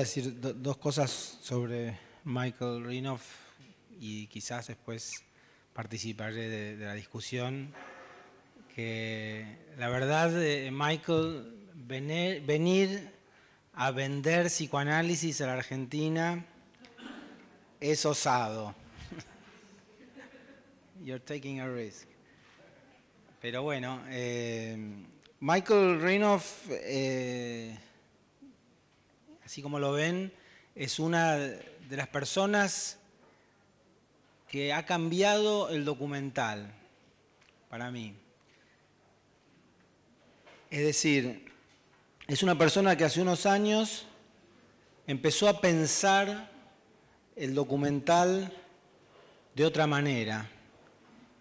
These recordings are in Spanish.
quería decir dos cosas sobre Michael Renoff y quizás después participaré de la discusión. Que la verdad, Michael, venir a vender psicoanálisis a la Argentina es osado. You're taking a risk. Pero bueno, Michael Renoff, así como lo ven, es una de las personas que ha cambiado el documental para mí. Es decir, es una persona que hace unos años empezó a pensar el documental de otra manera.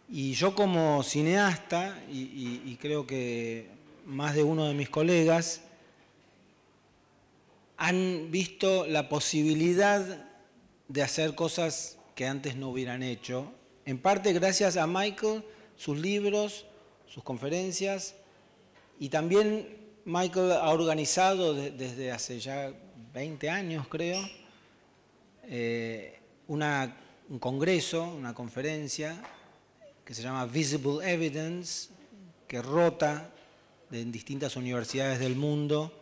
Y yo como cineasta, y creo que más de uno de mis colegas, han visto la posibilidad de hacer cosas que antes no hubieran hecho, en parte gracias a Michael, sus libros, sus conferencias, y también Michael ha organizado desde hace ya 20 años, creo, un congreso, una conferencia que se llama Visible Evidence, que rota en distintas universidades del mundo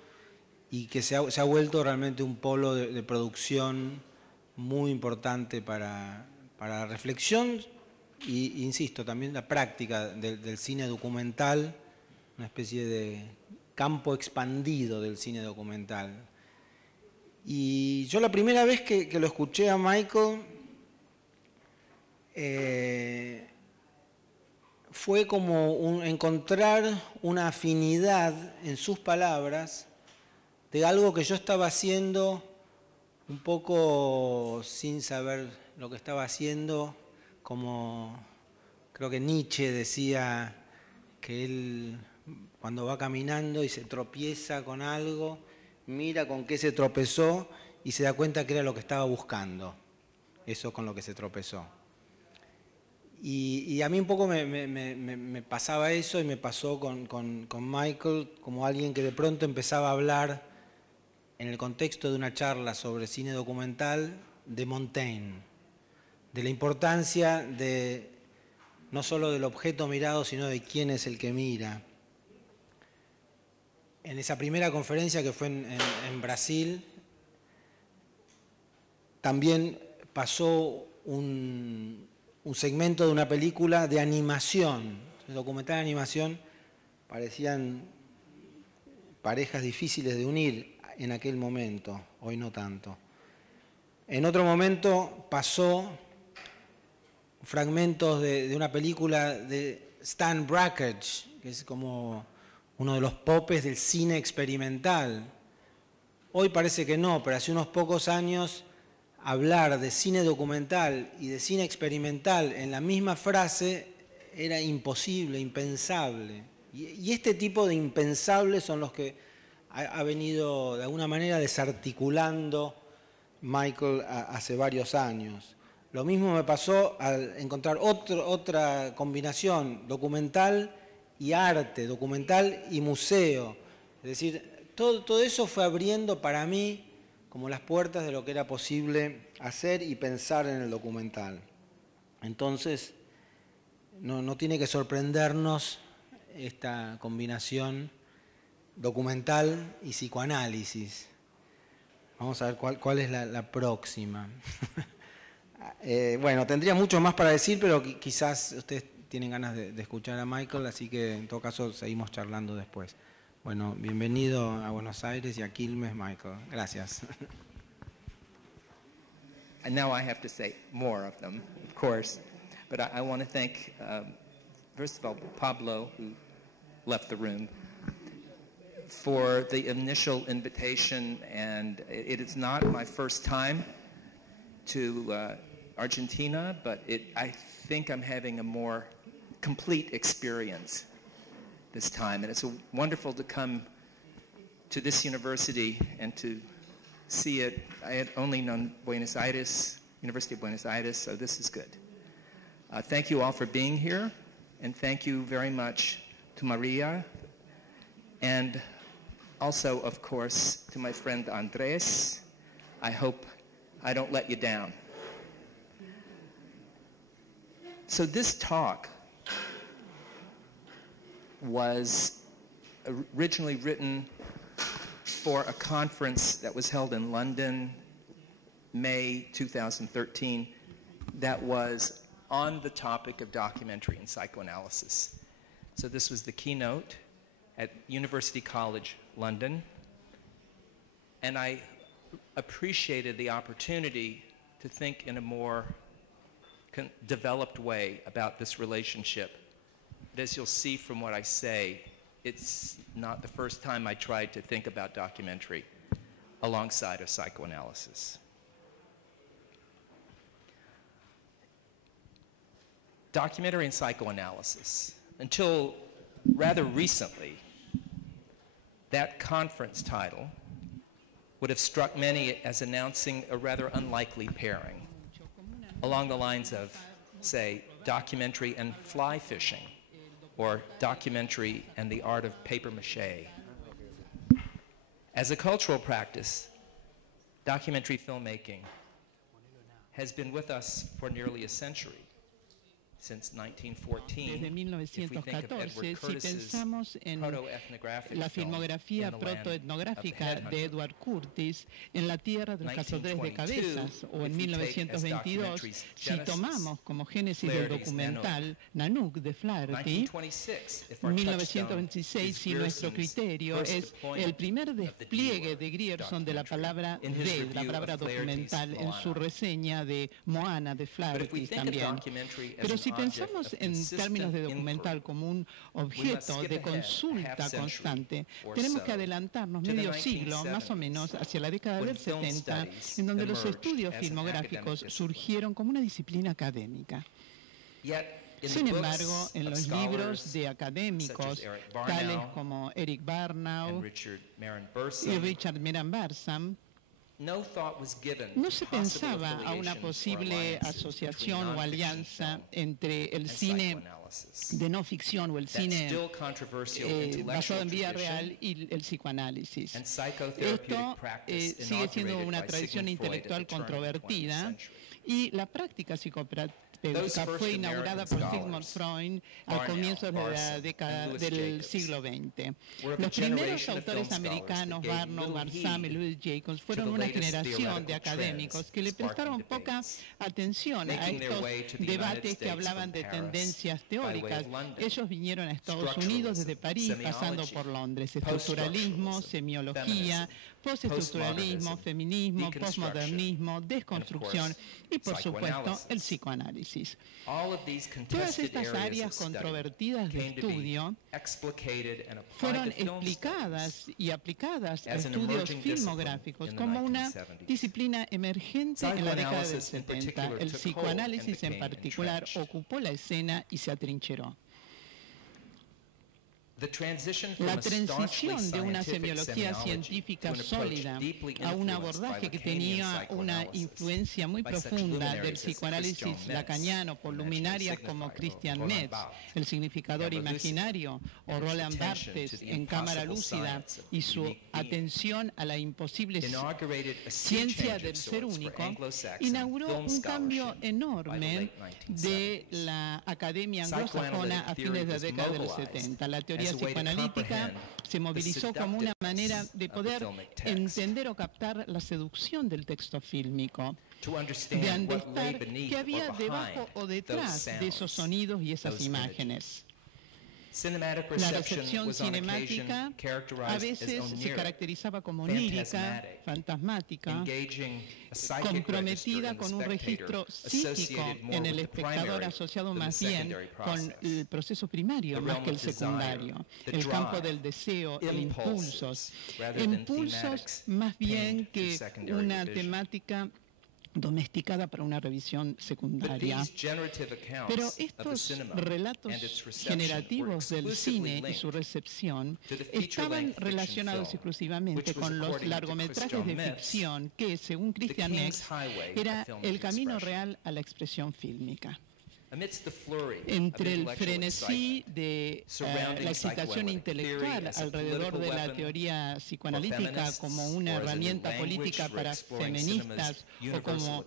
y que se ha vuelto realmente un polo de producción muy importante para la reflexión y, insisto, también la práctica del cine documental, una especie de campo expandido del cine documental. Y yo la primera vez que lo escuché a Michael fue como encontrar una afinidad en sus palabras de algo que yo estaba haciendo un poco sin saber lo que estaba haciendo, como creo que Nietzsche decía que él cuando va caminando y se tropieza con algo, mira con qué se tropezó y se da cuenta que era lo que estaba buscando, eso con lo que se tropezó. Y a mí un poco me pasaba eso y me pasó con Michael como alguien que de pronto empezaba a hablar en el contexto de una charla sobre cine documental de Montaigne, de la importancia de no solo del objeto mirado, sino de quién es el que mira. En esa primera conferencia que fue en Brasil, también pasó un segmento de una película de animación, el documental de animación, parecían parejas difíciles de unir en aquel momento, hoy no tanto. En otro momento pasó fragmentos de una película de Stan Brakhage, que es como uno de los popes del cine experimental. Hoy parece que no, pero hace unos pocos años hablar de cine documental y de cine experimental en la misma frase era imposible, impensable. Y este tipo de impensables son los que ha venido de alguna manera desarticulando Michael hace varios años. Lo mismo me pasó al encontrar otra combinación, documental y arte, documental y museo. Es decir, todo eso fue abriendo para mí como las puertas de lo que era posible hacer y pensar en el documental. Entonces, no tiene que sorprendernos esta combinación documental y psicoanálisis. Vamos a ver cuál es la próxima. Bueno, tendría mucho más para decir, pero quizás ustedes tienen ganas de escuchar a Michael, así que en todo caso seguimos charlando después. Bueno, bienvenido a Buenos Aires y a Quilmes, Michael. Gracias. And now I have to say more of them, of course. But I want to thank, first of all, Pablo, who left the room, for the initial invitation. And it is not my first time to Argentina, but I think I'm having a more complete experience this time. And it's wonderful to come to this university and to see it. I had only known Buenos Aires, University of Buenos Aires, so this is good. Thank you all for being here, and thank you very much to Maria, and also, of course, to my friend Andres, I hope I don't let you down. So this talk was originally written for a conference that was held in London, May 2013, that was on the topic of documentary and psychoanalysis. So this was the keynote at University College London, and I appreciated the opportunity to think in a more developed way about this relationship. But as you'll see from what I say, it's not the first time I tried to think about documentary alongside of psychoanalysis. Documentary and psychoanalysis. Until rather recently, that conference title would have struck many as announcing a rather unlikely pairing, along the lines of, say, documentary and fly fishing, or documentary and the art of papier-mâché. As a cultural practice, documentary filmmaking has been with us for nearly a century. Since 1914, Desde 1914, si pensamos en la filmografía protoetnográfica de Edward Curtis, en La Tierra de los Cazadores de Cabezas, o en 1922, si tomamos como génesis del documental Nanook de Flaherty, en 1926, si nuestro criterio es el primer despliegue de Grierson de la palabra de, la palabra documental, en su reseña de Moana de Flaherty también. Pero si pensamos en términos de documental como un objeto de consulta constante, tenemos que adelantarnos medio siglo, más o menos, hacia la década del 70, en donde los estudios filmográficos surgieron como una disciplina académica. Sin embargo, en los libros de académicos, tales como Eric Barnow y Richard Meran Barsam, no se pensaba a una posible asociación o alianza entre el cine de no ficción o el cine basado en vida real y el psicoanálisis. Esto sigue siendo una tradición intelectual controvertida y la práctica psicopedagógica fue inaugurada por Sigmund Freud al comienzo de la década del siglo XX. Los primeros autores americanos, Barnow, Barsam y Louis Jacobs, fueron una generación de académicos que le prestaron poca atención a estos debates que hablaban de tendencias teóricas. Ellos vinieron a Estados Unidos desde París, pasando por Londres. Estructuralismo, semiología, postestructuralismo, feminismo, postmodernismo, desconstrucción y, por supuesto, el psicoanálisis. Todas estas áreas controvertidas de estudio fueron explicadas y aplicadas a estudios filmográficos como una disciplina emergente en la década del 70. El psicoanálisis en particular ocupó la escena y se atrincheró. La transición de una semiología científica sólida a un abordaje que tenía una influencia muy profunda del psicoanálisis lacaniano por luminarias como Christian Metz, El significador imaginario, o Roland Barthes en Cámara lúcida, y su atención a la imposible ciencia del ser único, inauguró un cambio enorme de la academia anglosajona a fines de la década de los 70. La teoría psicoanalítica se movilizó como una manera de poder entender o captar la seducción del texto fílmico, de underestar qué había debajo o detrás de esos sonidos y esas imágenes. La recepción cinemática a veces se caracterizaba como onírica, fantasmática, comprometida con un registro psíquico en el espectador asociado más bien con el proceso primario más que el secundario, el campo del deseo, impulsos más bien que una temática domesticada para una revisión secundaria. Pero estos relatos generativos del cine y su recepción estaban relacionados exclusivamente con los largometrajes de ficción que, según Christian Metz, era el camino real a la expresión fílmica. Entre el frenesí de la excitación intelectual alrededor de la teoría psicoanalítica como una herramienta política para feministas o como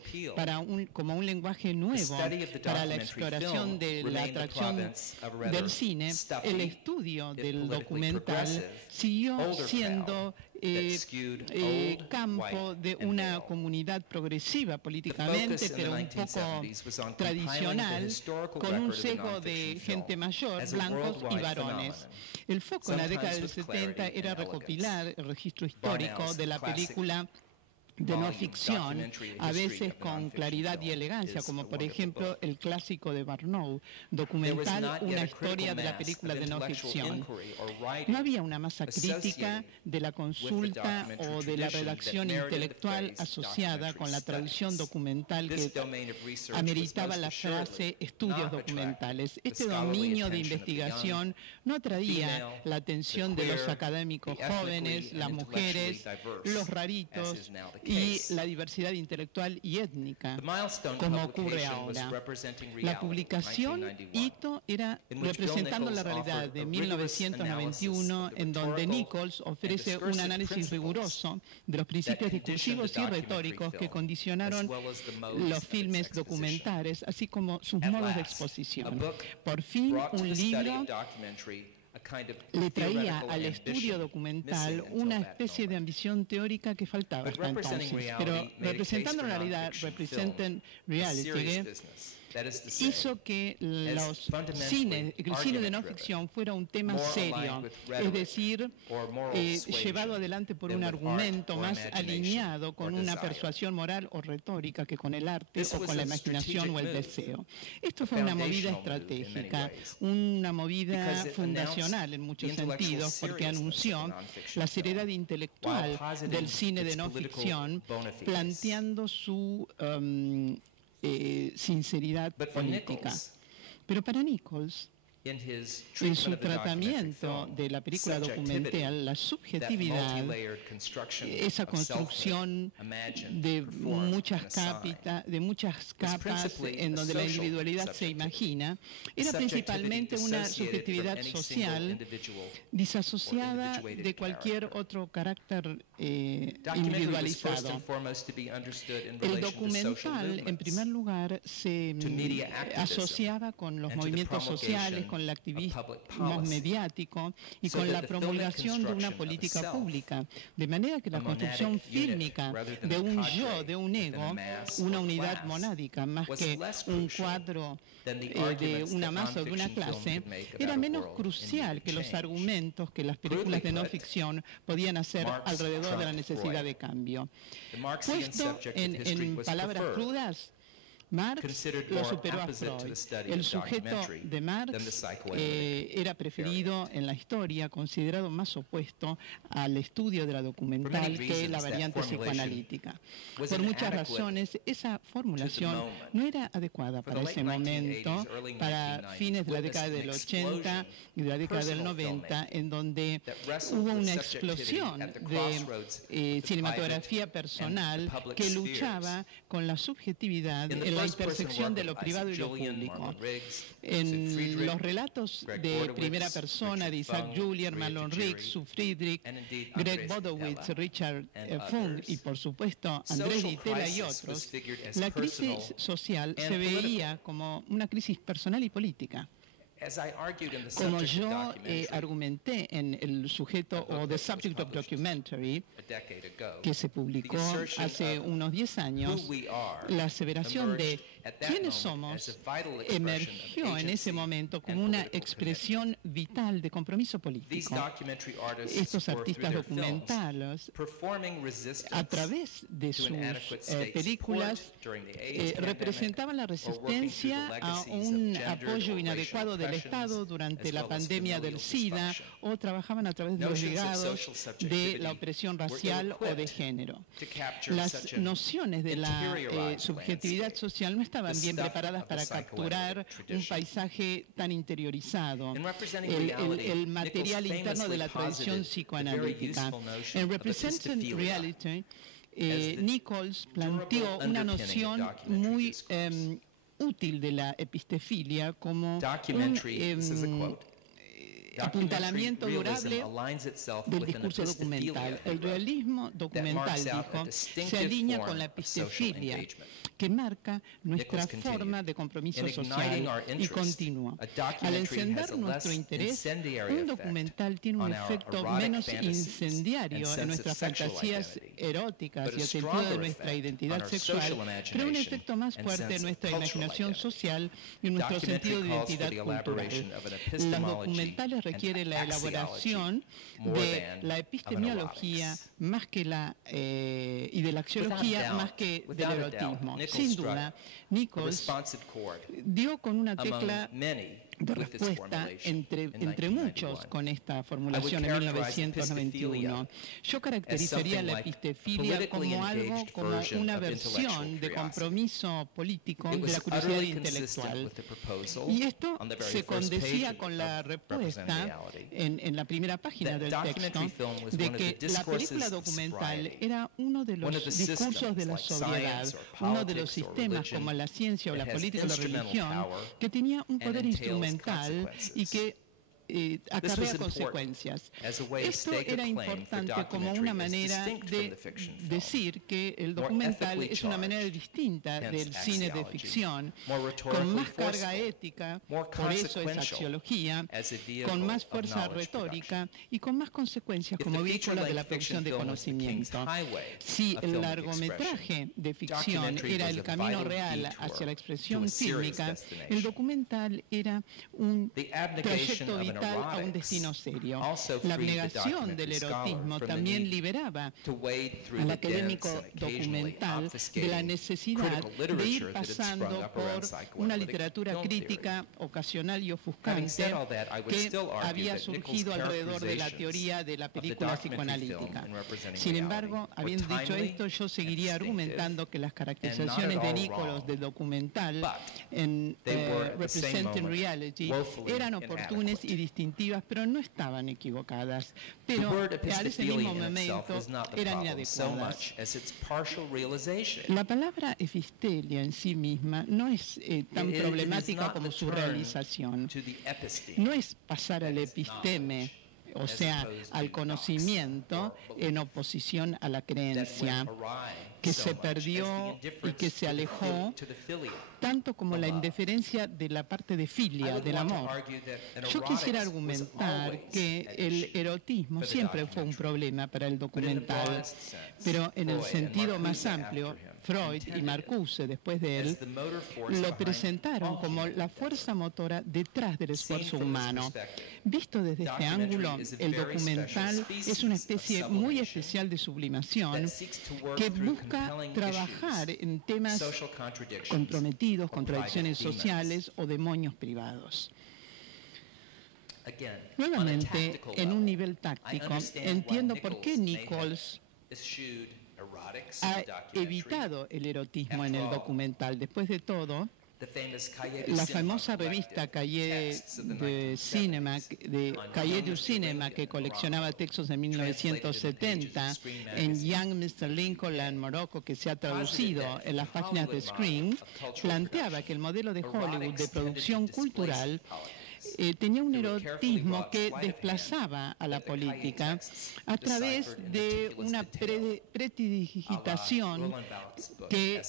un lenguaje nuevo para la exploración de la atracción del cine, el estudio del documental siguió siendo campo de una comunidad progresiva políticamente, pero un poco tradicional, con un sesgo de gente mayor, blancos y varones. El foco en la década del 70 era recopilar el registro histórico de la película de no ficción, a veces con claridad y elegancia, como por ejemplo el clásico de Barnault, documental Una historia de la película de no ficción. No había una masa crítica de la consulta o de la redacción intelectual asociada con la tradición documental que ameritaba la frase estudios documentales. Este dominio de investigación no atraía la atención de los académicos jóvenes, las mujeres, los raritos y la diversidad intelectual y étnica, como ocurre ahora. La publicación Hito era representando la realidad de 1991, en donde Nichols ofrece un análisis riguroso de los principios discursivos y retóricos que condicionaron los filmes documentales, así como sus modos de exposición. Por fin, un libro le traía al estudio documental una especie de ambición teórica que faltaba hasta entonces, pero representando la realidad, representan reality, hizo que el cine de no ficción fuera un tema serio, es decir, llevado adelante por un argumento más alineado con una persuasión moral o retórica que con el arte o con la imaginación o el deseo. Esto fue una movida estratégica, una movida fundacional en muchos sentidos, porque anunció la seriedad intelectual del cine de no ficción, planteando su sinceridad política. Pero para Nichols, en su tratamiento de la película documental, la subjetividad, esa construcción de muchas capas en donde la individualidad se imagina, era principalmente una subjetividad social disasociada de cualquier otro carácter individualizado. El documental, en primer lugar, se asociaba con los movimientos sociales, con el activismo mediático y con la promulgación de una política pública. De manera que la construcción fílmica de un yo, de un ego, una unidad monádica, más que un cuadro de una masa o de una clase, era menos crucial que los argumentos que las películas de no ficción podían hacer alrededor de la necesidad de cambio. Puesto en palabras crudas, Marx lo superó a Freud. El sujeto de Marx era preferido en la historia, considerado más opuesto al estudio de la documental que la variante psicoanalítica. Por muchas razones, esa formulación no era adecuada para ese momento, para fines de la década del 80 y de la década del 90, en donde hubo una explosión de cinematografía personal que luchaba con la subjetividad, la intersección de lo privado y lo público. En los relatos de primera persona de Isaac Jullier, Marlon Riggs, Sue Friedrich, Greg Bodowitz, Richard Funk y por supuesto Andrés Ditela y otros, la crisis social se veía como una crisis personal y política. Como yo argumenté en el sujeto o The Subject of Documentary, que se publicó hace unos 10 años, la aseveración de quiénes somos emergió en ese momento como una expresión vital de compromiso político. Estos artistas documentales, a través de sus películas, representaban la resistencia a un apoyo inadecuado del Estado durante la pandemia del SIDA, o trabajaban a través de los ligados de la opresión racial o de género. Las nociones de la subjetividad social no estaban bien preparadas para capturar un paisaje tan interiorizado, el material interno de la tradición psicoanalítica. En Representing Reality, Nichols planteó una noción muy útil de la epistefilia como un apuntalamiento durable del discurso documental. El realismo documental, dijo, se alinea con la epistefilia, que marca nuestra forma de compromiso social y continuo. Al encender nuestro interés, un documental tiene un efecto menos incendiario en nuestras fantasías eróticas y el sentido de nuestra identidad sexual, pero un efecto más fuerte en nuestra imaginación social y en nuestro sentido de identidad cultural. Los documentales requieren la elaboración de la epistemología más que y de la axiología más que del erotismo. Sin duda, Nichols dio con una tecla de respuesta entre muchos con esta formulación en 1991. Yo caracterizaría la epistefilia como algo, como una versión de compromiso político de la curiosidad intelectual. Y esto se condecía con la respuesta en la primera página del texto de que la película documental era uno de los discursos de la sobriedad, uno de los sistemas como la ciencia o la política o la religión que tenía un poder instrumental y que acarrea consecuencias. Esto era importante como una manera de decir que el documental es una manera distinta del cine de ficción, con más carga ética, por eso es axiología, con más fuerza retórica y con más consecuencias como vehículo de la producción de conocimiento. Si el largometraje de ficción era el camino real hacia la expresión fílmica, el documental era un trayecto vital a un destino serio. La abnegación del erotismo también liberaba al académico documental de la necesidad de ir pasando por una literatura crítica ocasional y ofuscante que había surgido alrededor de la teoría de la película psicoanalítica. Sin embargo, habiendo dicho esto, yo seguiría argumentando que las caracterizaciones de Nichols del documental en Representing Reality eran oportunas y distintivas, pero no estaban equivocadas. Pero a ese mismo momento eran inadecuadas. La palabra epistelia en sí misma no es tan problemática como su realización. No es pasar al episteme, o sea, al conocimiento en oposición a la creencia, que se perdió y que se alejó, tanto como la indiferencia de la parte de filia, del amor. Yo quisiera argumentar que el erotismo siempre fue un problema para el documental, pero en el sentido más amplio, Freud y Marcuse, después de él, lo presentaron como la fuerza motora detrás del esfuerzo humano. Visto desde este ángulo, el documental es una especie muy especial de sublimación que busca trabajar en temas comprometidos, contradicciones sociales o demonios privados. Nuevamente, en un nivel táctico, entiendo por qué Nichols ha evitado el erotismo en el documental. Después de todo, la famosa revista Cahiers du Cinema, que coleccionaba textos en 1970, en Young Mr. Lincoln en Morocco, que se ha traducido en las páginas de Screen, planteaba que el modelo de Hollywood de producción cultural tenía un erotismo que desplazaba a la política a través de una prestidigitación que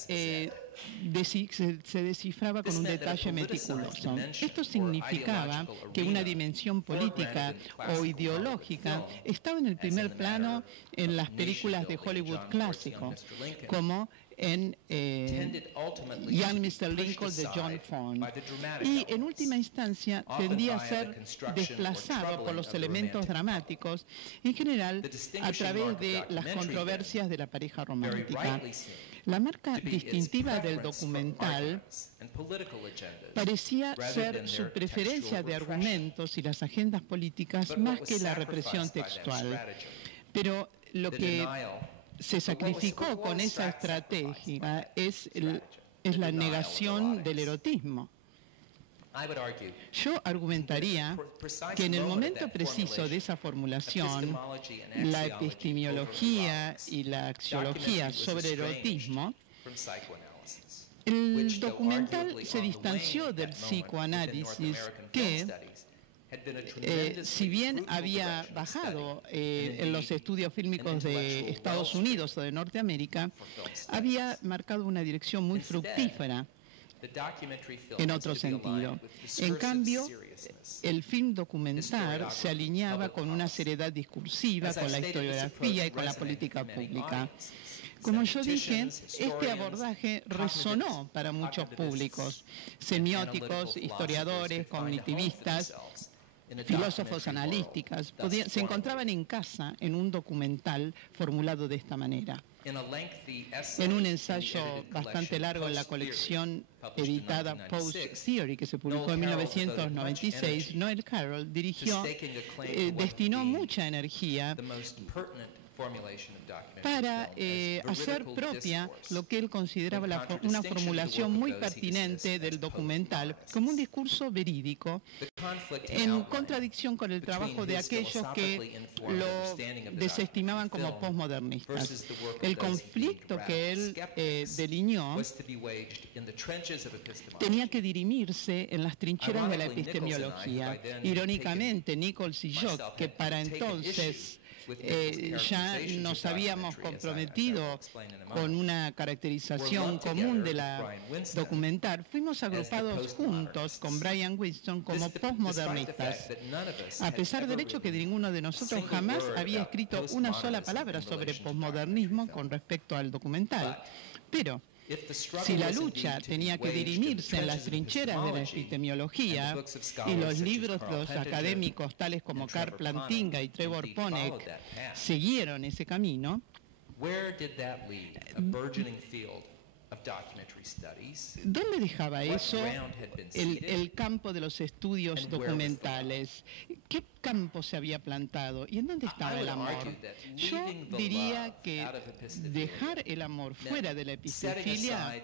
se descifraba con un detalle meticuloso. Esto significaba que una dimensión política o ideológica estaba en el primer plano en las películas de Hollywood clásico, como en Young Mr. Lincoln de John Ford, y en última instancia tendía a ser desplazado por los elementos dramáticos, en general a través de las controversias de la pareja romántica. La marca distintiva del documental parecía ser su preferencia de argumentos y las agendas políticas más que la represión textual. Pero lo que se sacrificó con esa estrategia es la negación del erotismo. Yo argumentaría que en el momento preciso de esa formulación, la epistemología y la axiología sobre erotismo El documental se distanció del psicoanálisis que, si bien había bajado en los estudios fílmicos de Estados Unidos o de Norteamérica, había marcado una dirección muy fructífera en otro sentido. En cambio, el film documental se alineaba con una seriedad discursiva, con la historiografía y con la política pública. Como yo dije, este abordaje resonó para muchos públicos, semióticos, historiadores, cognitivistas, filósofos analíticas, se encontraban en casa en un documental formulado de esta manera. En un ensayo bastante largo en la colección editada Post Theory, que se publicó en 1996, Noel Carroll destinó mucha energía para hacer propia lo que él consideraba una formulación muy pertinente del documental como un discurso verídico, en contradicción con el trabajo de aquellos que lo desestimaban como postmodernistas. El conflicto que él delineó tenía que dirimirse en las trincheras de la epistemología. Irónicamente, Nichols y yo, que para entonces ya nos habíamos comprometido con una caracterización común de la documental, fuimos agrupados juntos con Brian Winston como postmodernistas, a pesar del hecho que ninguno de nosotros jamás había escrito una sola palabra sobre postmodernismo con respecto al documental. Pero si la lucha tenía que dirimirse en las trincheras de la epistemología y los libros de los académicos tales como Karl Plantinga y Trevor Ponek siguieron ese camino, ¿dónde dejaba eso el campo de los estudios documentales? ¿Qué campo se había plantado? ¿Y en dónde estaba el amor? Yo diría que dejar el amor fuera de la epistefilia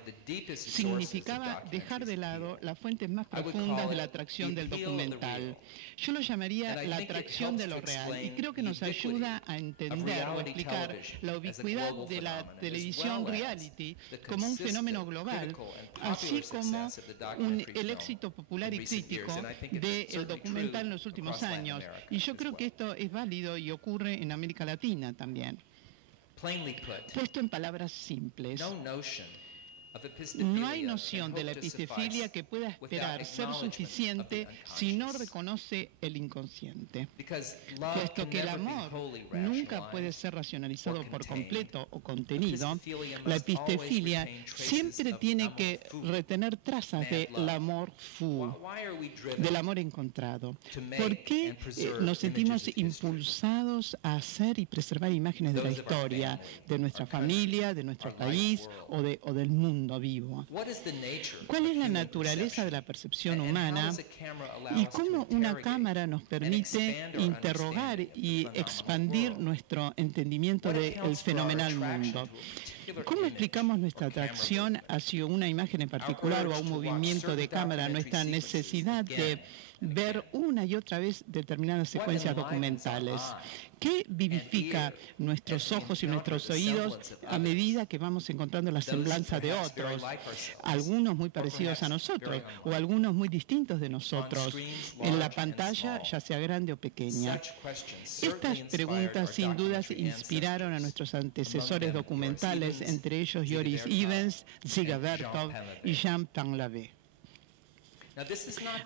significaba dejar de lado las fuentes más profundas de la atracción del documental. Yo lo llamaría la atracción de lo real, y creo que nos ayuda a entender o explicar la ubicuidad de la televisión reality como un fenómeno global, así como el éxito popular y crítico del documental en los últimos años. Y yo creo que esto es válido y ocurre en América Latina también. Puesto en palabras simples, no hay noción de la epistefilia que pueda esperar ser suficiente si no reconoce el inconsciente, puesto que el amor nunca puede ser racionalizado por completo o contenido. La epistefilia siempre tiene que retener trazas del amor fu, del amor encontrado. ¿Por qué nos sentimos impulsados a hacer y preservar imágenes de la historia, de nuestra familia, de nuestro país o del mundo vivo? ¿Cuál es la naturaleza de la percepción humana y cómo una cámara nos permite interrogar y expandir nuestro entendimiento del fenomenal mundo? ¿Cómo explicamos nuestra atracción hacia una imagen en particular o a un movimiento de cámara, nuestra necesidad de ver una y otra vez determinadas secuencias documentales? ¿Qué vivifica nuestros ojos y nuestros oídos a medida que vamos encontrando la semblanza de otros? Algunos muy parecidos a nosotros o algunos muy distintos de nosotros, en la pantalla, ya sea grande o pequeña. Estas preguntas sin dudas inspiraron a nuestros antecesores documentales, entre ellos Joris Ivens, Dziga Vertov y Jean Painlavé.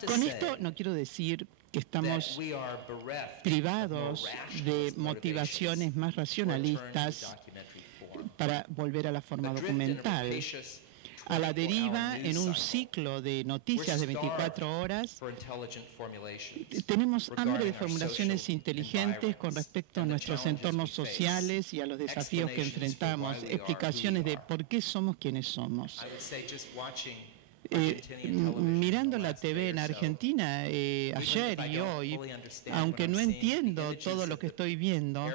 Con esto no quiero decir que estamos privados de motivaciones más racionalistas para volver a la forma documental. A la deriva, en un ciclo de noticias de 24 horas, tenemos hambre de formulaciones inteligentes con respecto a nuestros entornos sociales y a los desafíos que enfrentamos, explicaciones de por qué somos quienes somos. Mirando la TV en Argentina ayer y hoy, aunque no entiendo todo lo que estoy viendo,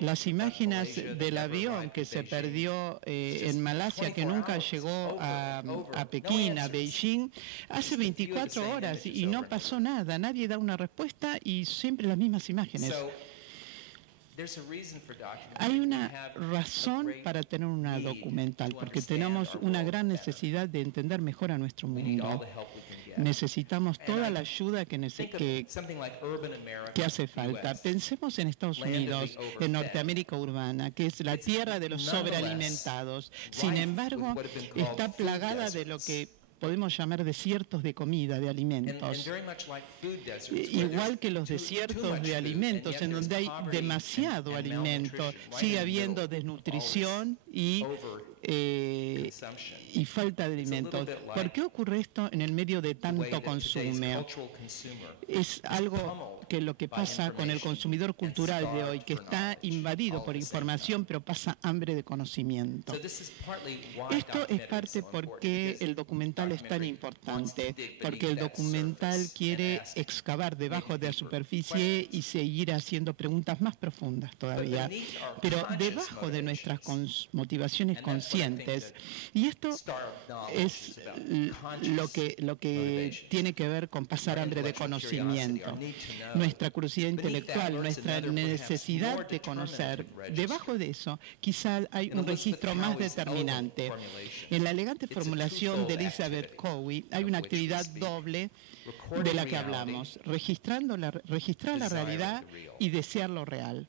las imágenes del avión que se perdió en Malasia, que nunca llegó a Pekín, a Beijing, hace 24 horas y no pasó nada, nadie da una respuesta y siempre las mismas imágenes. Hay una razón para tener una documental, porque tenemos una gran necesidad de entender mejor a nuestro mundo. Necesitamos toda la ayuda que hace falta. Pensemos en Estados Unidos, en Norteamérica urbana, que es la tierra de los sobrealimentados. Sin embargo, está plagada de lo que podemos llamar desiertos de comida, de alimentos. Igual que los desiertos de alimentos, en donde hay demasiado alimento, sigue habiendo desnutrición y falta de alimentos. ¿Por qué ocurre esto en el medio de tanto consumo? Es algo que lo que pasa con el consumidor cultural de hoy, que está invadido por información, pero pasa hambre de conocimiento. Esto es parte por qué el documental es tan importante, porque el documental quiere excavar debajo de la superficie y seguir haciendo preguntas más profundas todavía, pero debajo de nuestras motivaciones conscientes. Y esto es lo que tiene que ver con pasar hambre de conocimiento. Nuestra curiosidad intelectual, nuestra necesidad de conocer. Debajo de eso, quizá hay un registro más determinante. En la elegante formulación de Elizabeth Cowie, hay una actividad doble de la que hablamos: registrar la realidad y desear lo real.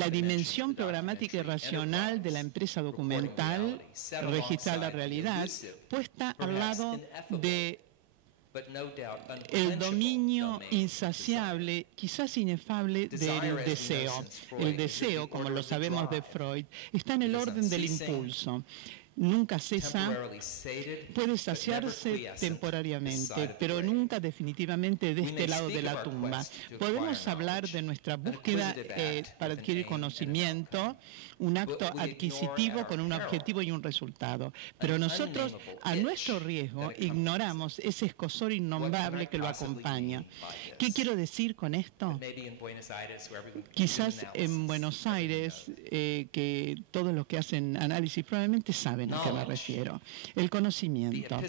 La dimensión programática y racional de la empresa documental, registrar la realidad, puesta al lado de el dominio insaciable, quizás inefable, del deseo. El deseo, como lo sabemos de Freud, está en el orden del impulso. Nunca cesa, puede saciarse temporariamente, pero nunca definitivamente de este lado de la tumba. Podemos hablar de nuestra búsqueda para adquirir conocimiento, un acto adquisitivo con un objetivo y un resultado. Pero nosotros, a nuestro riesgo, ignoramos ese escozor innombrable que lo acompaña. ¿Qué quiero decir con esto? Quizás en Buenos Aires, que todos los que hacen análisis probablemente saben a qué me refiero. El conocimiento,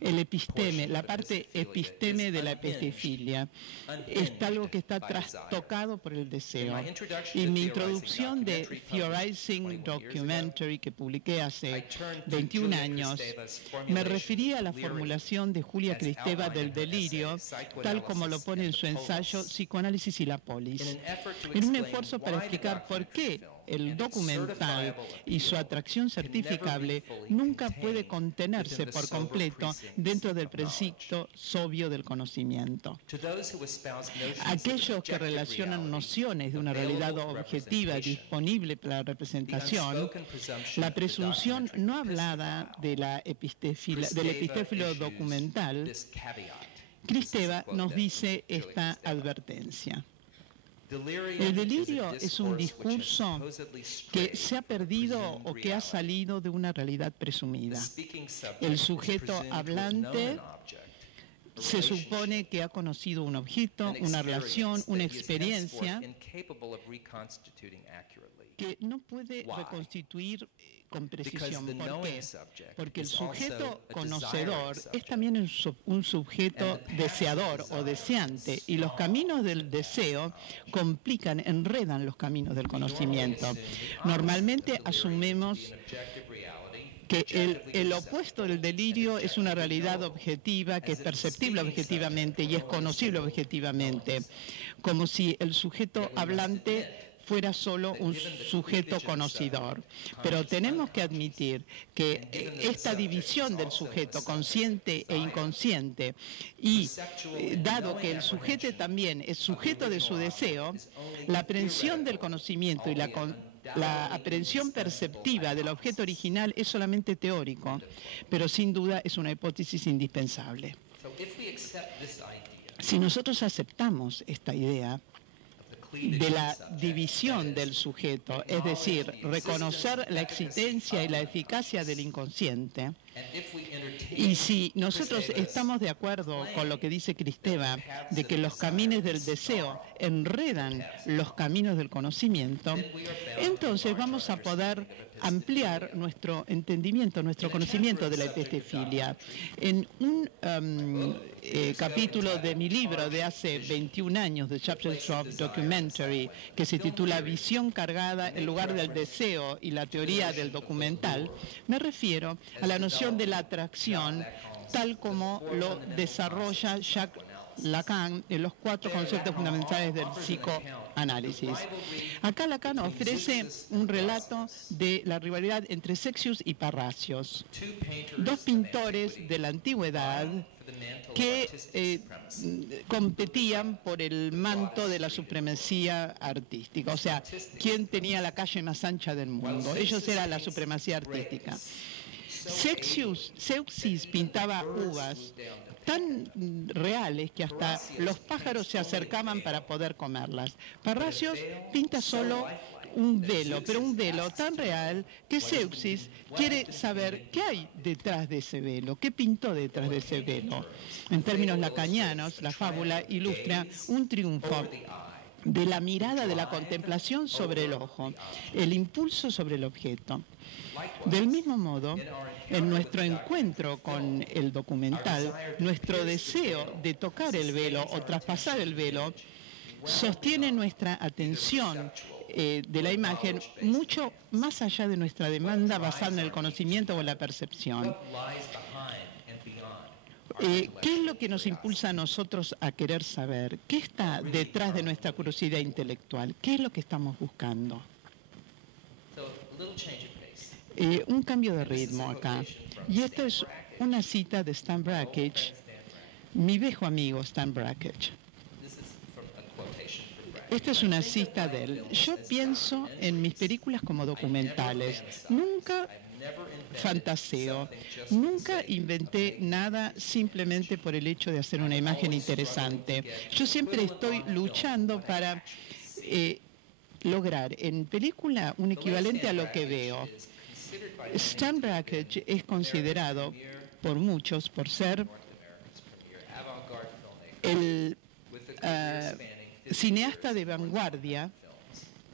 el episteme, la parte episteme de la epistefilia, es algo que está trastocado por el deseo. Y mi introducción de Theorizing Documentary, que publiqué hace 21 años, me refería a la formulación de Julia Kristeva del delirio, tal como lo pone en su ensayo Psicoanálisis y la polis, en un esfuerzo para explicar por qué el documental y su atracción certificable nunca puede contenerse por completo dentro del precinto obvio del conocimiento. Aquellos que relacionan nociones de una realidad objetiva disponible para la representación, la presunción no hablada de del epistéfilo documental, Kristeva nos dice esta advertencia. El delirio es un discurso que se ha perdido o que ha salido de una realidad presumida. El sujeto hablante se supone que ha conocido un objeto, una relación, una experiencia que no puede reconstituir con precisión. ¿Por qué? Porque el sujeto conocedor es también un sujeto deseador o deseante, y los caminos del deseo complican, enredan los caminos del conocimiento. Normalmente asumimos que el opuesto del delirio es una realidad objetiva que es perceptible objetivamente y es conocible objetivamente, como si el sujeto hablante fuera solo un sujeto conocedor. Pero tenemos que admitir que esta división del sujeto consciente e inconsciente, y dado que el sujeto también es sujeto de su deseo, la aprehensión del conocimiento y la aprehensión perceptiva del objeto original es solamente teórico, pero sin duda es una hipótesis indispensable. Si nosotros aceptamos esta idea de la división del sujeto, es decir, reconocer la existencia y la eficacia del inconsciente, Y si nosotros estamos de acuerdo con lo que dice Kristeva, de que los caminos del deseo enredan los caminos del conocimiento, entonces vamos a poder ampliar nuestro entendimiento, nuestro conocimiento de la epestefilia. En un capítulo de mi libro de hace 21 años, The Chapters of Documentary, que se titula Visión cargada en lugar del deseo y la teoría del documental, me refiero a la noción de la atracción tal como lo desarrolla Jacques Lacan en los 4 conceptos fundamentales del psicoanálisis. Acá Lacan ofrece un relato de la rivalidad entre Cexeus y Parrhasius, 2 pintores de la antigüedad que competían por el manto de la supremacía artística, o sea, quién tenía la calle más ancha del mundo. Ellos eran la supremacía artística. Zeuxis pintaba uvas tan reales que hasta los pájaros se acercaban para poder comerlas. Parrhasius pinta solo un velo, pero un velo tan real que Zeuxis quiere saber qué hay detrás de ese velo, qué pintó detrás de ese velo. En términos lacanianos, la fábula ilustra un triunfo de la mirada de la contemplación sobre el ojo, el impulso sobre el objeto. Del mismo modo, en nuestro encuentro con el documental, nuestro deseo de tocar el velo o traspasar el velo sostiene nuestra atención de la imagen mucho más allá de nuestra demanda basada en el conocimiento o la percepción. ¿Qué es lo que nos impulsa a nosotros a querer saber? ¿Qué está detrás de nuestra curiosidad intelectual? ¿Qué es lo que estamos buscando? Un cambio de ritmo acá. Y esta es una cita de Stan Brakhage, mi viejo amigo Stan Brakhage. Esta es una cita de él. Yo pienso en mis películas como documentales. Nunca fantaseo. Nunca inventé nada simplemente por el hecho de hacer una imagen interesante. Yo siempre estoy luchando para lograr en película un equivalente a lo que veo. Stan Brakhage es considerado por muchos por ser el cineasta de vanguardia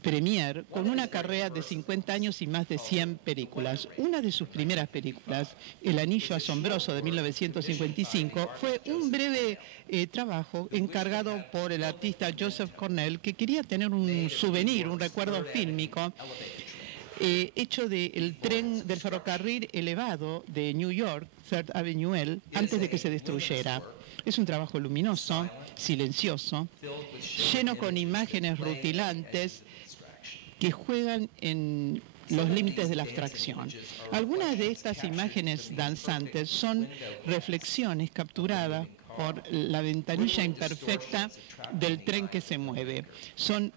premier con una carrera de 50 años y más de 100 películas. Una de sus primeras películas, El Anillo Asombroso de 1955, fue un breve trabajo encargado por el artista Joseph Cornell, que quería tener un souvenir, un recuerdo fílmico, hecho del tren del ferrocarril elevado de New York, Third Avenue L, antes de que se destruyera. Es un trabajo luminoso, silencioso, lleno con imágenes rutilantes que juegan en los límites de la abstracción. Algunas de estas imágenes danzantes son reflexiones capturadas por la ventanilla imperfecta del tren que se mueve. Son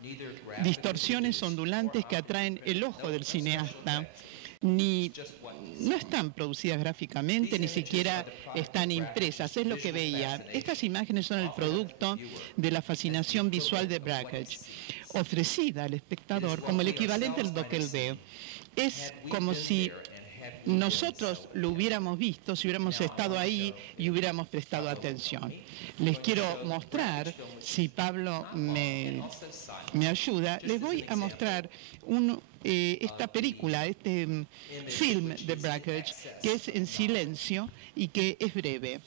distorsiones ondulantes que atraen el ojo del cineasta. No están producidas gráficamente, ni siquiera están impresas, es lo que veía. Estas imágenes son el producto de la fascinación visual de Brakhage, ofrecida al espectador como el equivalente de lo que él ve. Es como si nosotros lo hubiéramos visto, si hubiéramos estado ahí y hubiéramos prestado atención. Les quiero mostrar, si Pablo me ayuda, les voy a mostrar esta película, este film de Brakhage, que es en silencio y que es breve.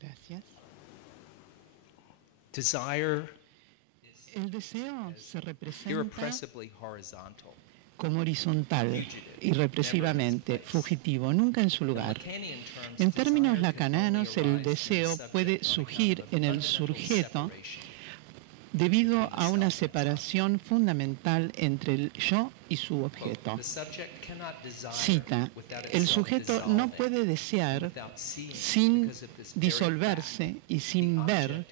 Gracias. Desire El deseo se representa irrepressibly horizontal. como horizontal, irrepresivamente, fugitivo, nunca en su lugar. En términos lacanianos, el deseo puede surgir en el sujeto debido a una separación fundamental entre el yo y su objeto. Cita, el sujeto no puede desear sin disolverse y sin ver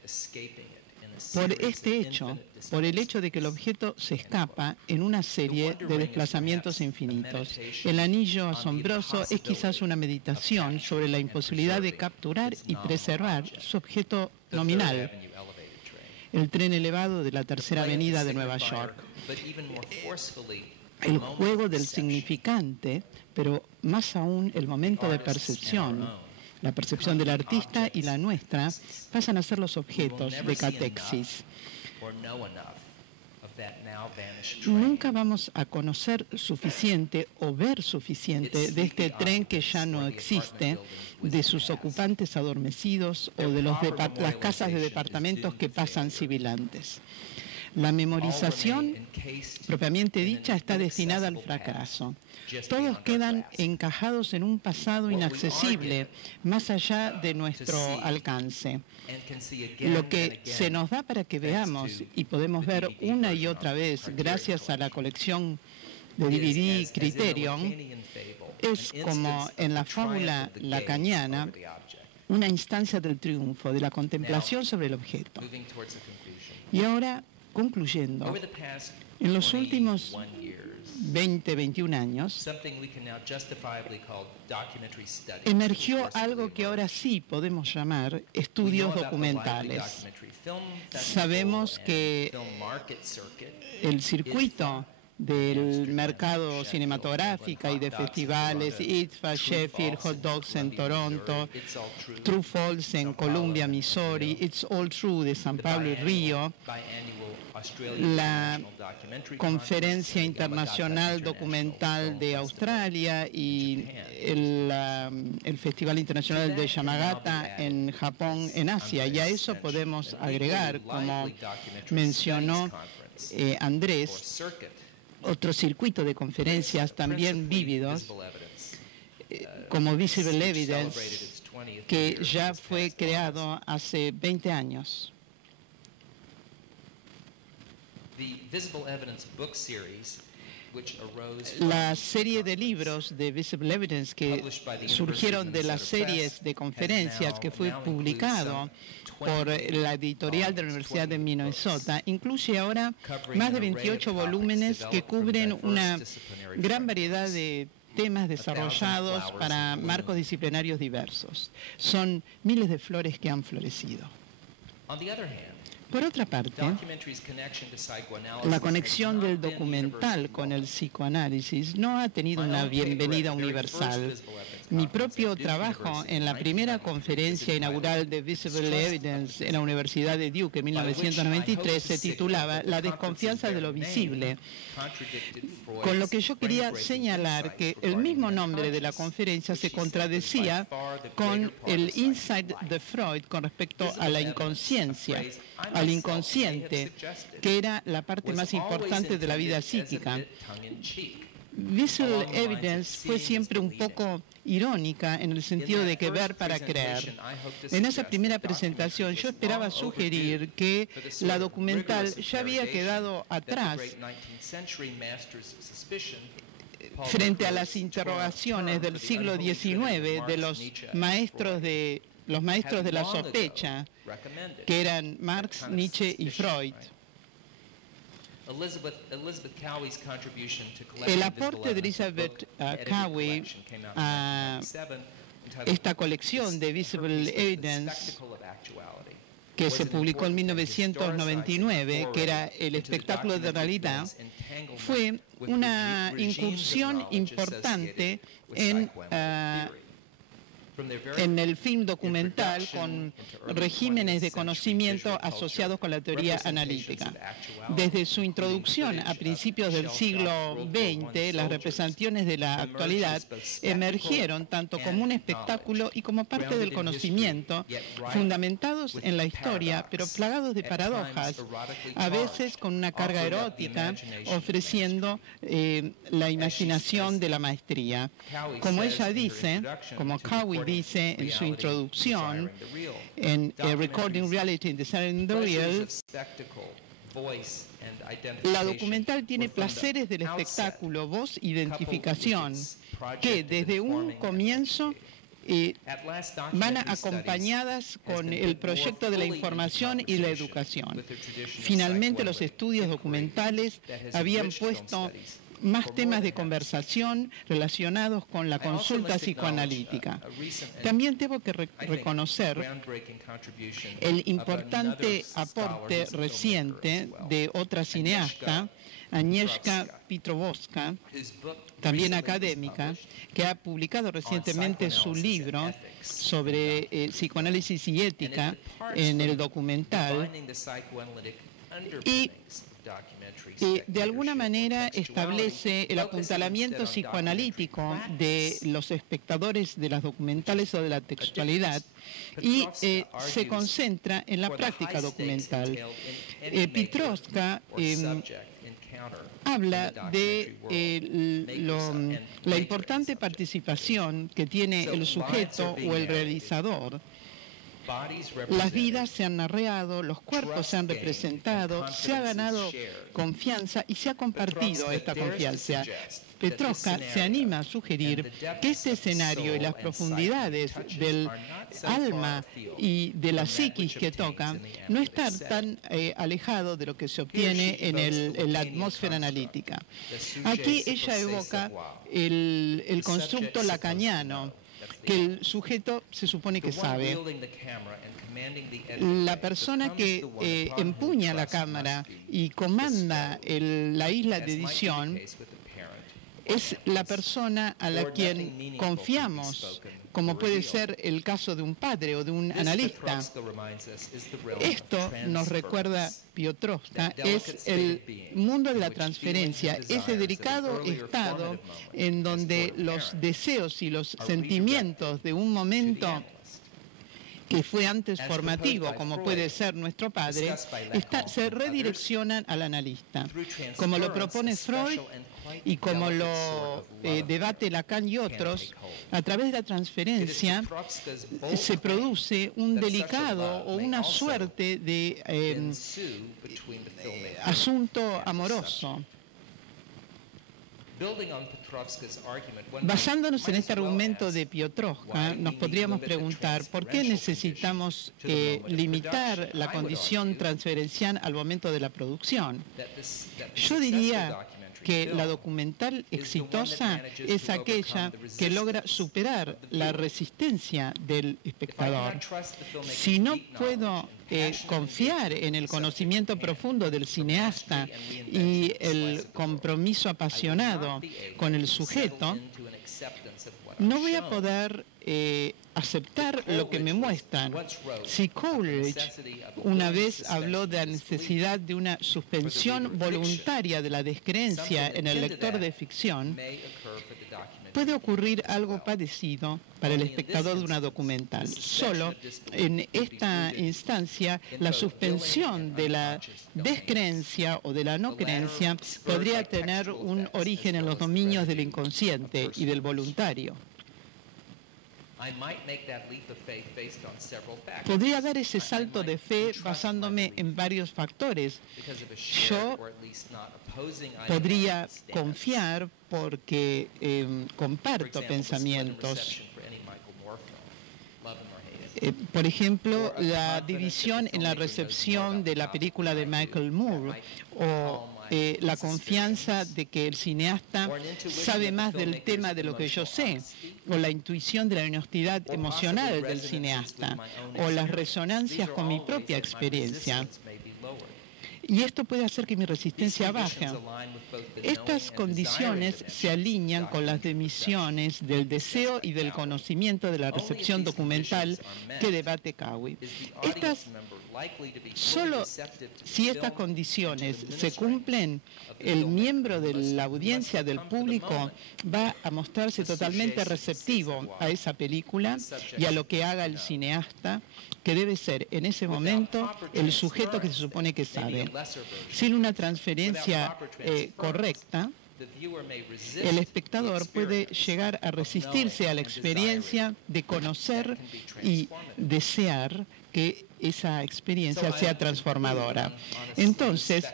por este hecho, por el hecho de que el objeto se escapa en una serie de desplazamientos infinitos. El anillo asombroso es quizás una meditación sobre la imposibilidad de capturar y preservar su objeto nominal, el tren elevado de la Tercera Avenida de Nueva York. El juego del significante, pero más aún el momento de percepción, la percepción del artista y la nuestra, pasan a ser los objetos de catexis. Nunca vamos a conocer suficiente o ver suficiente de este tren que ya no existe, de sus ocupantes adormecidos o de las casas de departamentos que pasan sibilantes. La memorización, propiamente dicha, está destinada al fracaso. Todos quedan encajados en un pasado inaccesible, más allá de nuestro alcance. Lo que se nos da para que veamos, y podemos ver una y otra vez, gracias a la colección de DVD Criterion, es como en la fábula lacaniana, una instancia del triunfo, de la contemplación sobre el objeto. Y ahora, concluyendo, en los últimos 21 años, emergió algo que ahora sí podemos llamar estudios documentales. Sabemos que el circuito del mercado cinematográfico y de festivales, ITFA, Sheffield, Hot Dogs en Toronto, True Falls en Columbia, Missouri, It's All True de San Pablo y Río, la Conferencia Internacional Documental de Australia y el Festival Internacional de Yamagata en Japón, en Asia. Y a eso podemos agregar, como mencionó Andrés, otro circuito de conferencias también vívidos, como Visible Evidence, que ya fue creado hace 20 años. La serie de libros de Visible Evidence que surgieron de las series de conferencias que fue publicado por la editorial de la Universidad de Minnesota incluye ahora más de 28 volúmenes que cubren una gran variedad de temas desarrollados para marcos disciplinarios diversos. Son miles de flores que han florecido. Por otra parte, la conexión del documental con el psicoanálisis no ha tenido una bienvenida universal. Mi propio trabajo en la primera conferencia inaugural de Visible Evidence en la Universidad de Duke en 1993 se titulaba La desconfianza de lo visible, con lo que yo quería señalar que el mismo nombre de la conferencia se contradecía con el insight de Freud con respecto a la inconsciencia, al inconsciente, que era la parte más importante de la vida psíquica. Visible Evidence fue siempre un poco irónica en el sentido de que ver para creer. En esa primera presentación yo esperaba sugerir que la documental ya había quedado atrás frente a las interrogaciones del siglo XIX de los maestros de la sospecha, que eran Marx, Nietzsche y Freud. El aporte de Elizabeth Cowie a esta colección de Visible Evidence, que se publicó en 1999, que era el espectáculo de realidad, fue una incursión importante en en el film documental con regímenes de conocimiento asociados con la teoría analítica. Desde su introducción a principios del siglo XX, las representaciones de la actualidad emergieron tanto como un espectáculo y como parte del conocimiento, fundamentados en la historia, pero plagados de paradojas, a veces con una carga erótica, ofreciendo la imaginación de la maestría. Como ella dice, como Cowie dice en su introducción, en Recording Reality and Designing the Real, la documental tiene placeres del espectáculo, voz, identificación, que desde un comienzo van acompañadas con el proyecto de la información y la educación. Finalmente, los estudios documentales habían puesto más temas de conversación relacionados con la consulta psicoanalítica. También tengo que reconocer el importante aporte reciente de otra cineasta, Agnieszka Piotrowska, también académica, que ha publicado recientemente su libro sobre psicoanálisis y ética en el documental, y de alguna manera establece el apuntalamiento psicoanalítico de los espectadores de las documentales o de la textualidad y se concentra en la práctica documental. Piotrowska habla de la importante participación que tiene el sujeto o el realizador. Las vidas se han narrado, los cuerpos se han representado, se ha ganado confianza y se ha compartido esta confianza. Piotrowska se anima a sugerir que este escenario y las profundidades del alma y de la psiquis que toca no están tan alejado de lo que se obtiene en la atmósfera analítica. Aquí ella evoca el constructo lacaniano, que el sujeto se supone que sabe. La persona que empuña la cámara y comanda la isla de edición es la persona a la quien confiamos, como puede ser el caso de un padre o de un analista. Esto nos recuerda Piotrowska, es el mundo de la transferencia, ese delicado estado en donde los deseos y los sentimientos de un momento que fue antes formativo, como puede ser nuestro padre, se redireccionan al analista. Como lo propone Freud y como lo debate Lacan y otros, a través de la transferencia se produce un delicado o una suerte de asunto amoroso. Basándonos en este argumento de Piotrowska, nos podríamos preguntar por qué necesitamos limitar la condición transferencial al momento de la producción. Yo diría que la documental exitosa es aquella que logra superar la resistencia del espectador. Si no puedo confiar en el conocimiento profundo del cineasta y el compromiso apasionado con el sujeto, no voy a poder aceptar lo que me muestran. Si Coleridge una vez habló de la necesidad de una suspensión voluntaria de la descreencia en el lector de ficción, puede ocurrir algo parecido para el espectador de una documental. Solo en esta instancia, la suspensión de la descreencia o de la no creencia podría tener un origen en los dominios del inconsciente y del voluntario. Podría dar ese salto de fe basándome en varios factores. Yo podría confiar porque comparto pensamientos. Por ejemplo, la división en la recepción de la película de Michael Moore o la confianza de que el cineasta sabe más del tema de lo que yo sé, o la intuición de la honestidad emocional del cineasta, o las resonancias con mi propia experiencia. y esto puede hacer que mi resistencia baje. Estas condiciones se alinean con las dimensiones del deseo y del conocimiento de la recepción documental que debate Cowie. Solo si estas condiciones se cumplen, el miembro de la audiencia, del público, va a mostrarse totalmente receptivo a esa película y a lo que haga el cineasta, que debe ser en ese momento el sujeto que se supone que sabe. Sin una transferencia correcta, el espectador puede llegar a resistirse a la experiencia de conocer y desear que esa experiencia sea transformadora. Entonces,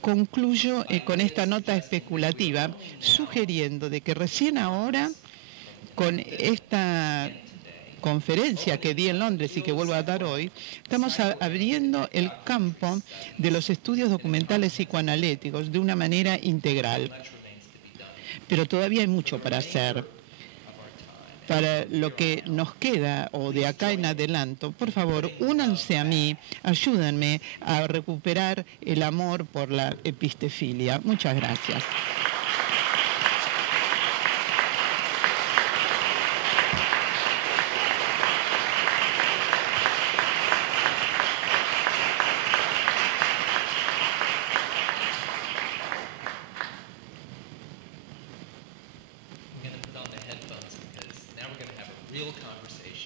concluyo con esta nota especulativa, sugiriendo de que recién ahora, con esta conferencia que di en Londres y que vuelvo a dar hoy, estamos abriendo el campo de los estudios documentales psicoanalíticos de una manera integral. Pero todavía hay mucho para hacer. Para lo que nos queda, o de acá en adelante, por favor, únanse a mí, ayúdenme a recuperar el amor por la epistefilia. Muchas gracias.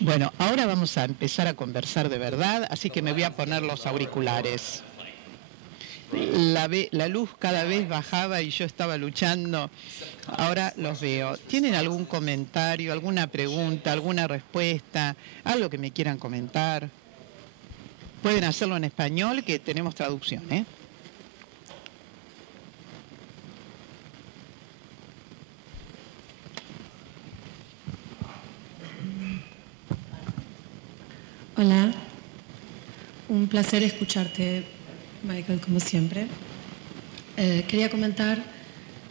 Bueno, ahora vamos a empezar a conversar de verdad, así que me voy a poner los auriculares. La luz cada vez bajaba y yo estaba luchando. Ahora los veo. ¿Tienen algún comentario, alguna pregunta, alguna respuesta, algo que me quieran comentar? Pueden hacerlo en español, que tenemos traducción, ¿eh? Hola, un placer escucharte, Michael, como siempre. Quería comentar,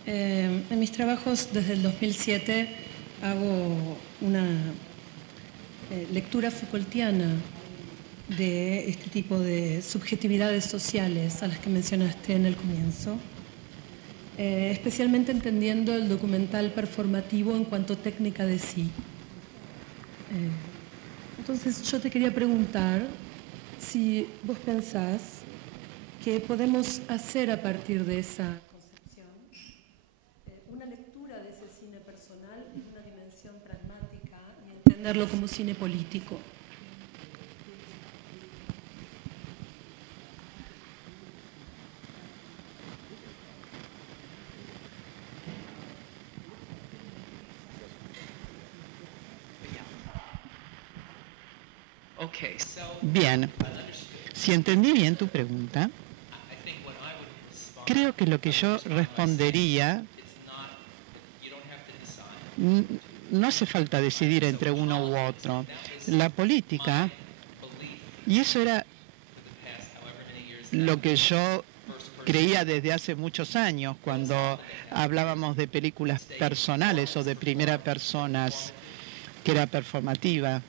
en mis trabajos desde el 2007 hago una lectura Foucaultiana de este tipo de subjetividades sociales a las que mencionaste en el comienzo, especialmente entendiendo el documental performativo en cuanto técnica de sí. Entonces yo te quería preguntar si vos pensás que podemos hacer a partir de esa concepción una lectura de ese cine personal en una dimensión pragmática y entenderlo como cine político. Bien, si entendí bien tu pregunta, creo que lo que yo respondería, no hace falta decidir entre uno u otro. La política, y eso era lo que yo creía desde hace muchos años, cuando hablábamos de películas personales o de primera persona, que era performativa.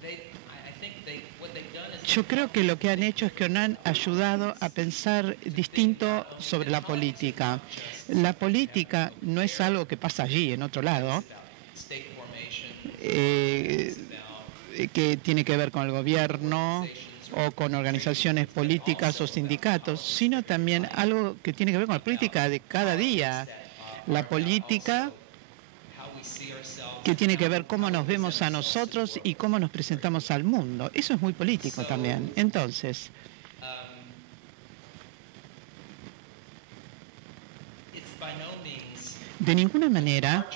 Yo creo que lo que han hecho es que nos han ayudado a pensar distinto sobre la política. La política no es algo que pasa allí, en otro lado, que tiene que ver con el gobierno o con organizaciones políticas o sindicatos, sino también algo que tiene que ver con la política de cada día. La política que tiene que ver cómo nos vemos a nosotros y cómo nos presentamos al mundo. Eso es muy político también. Entonces, de ninguna manera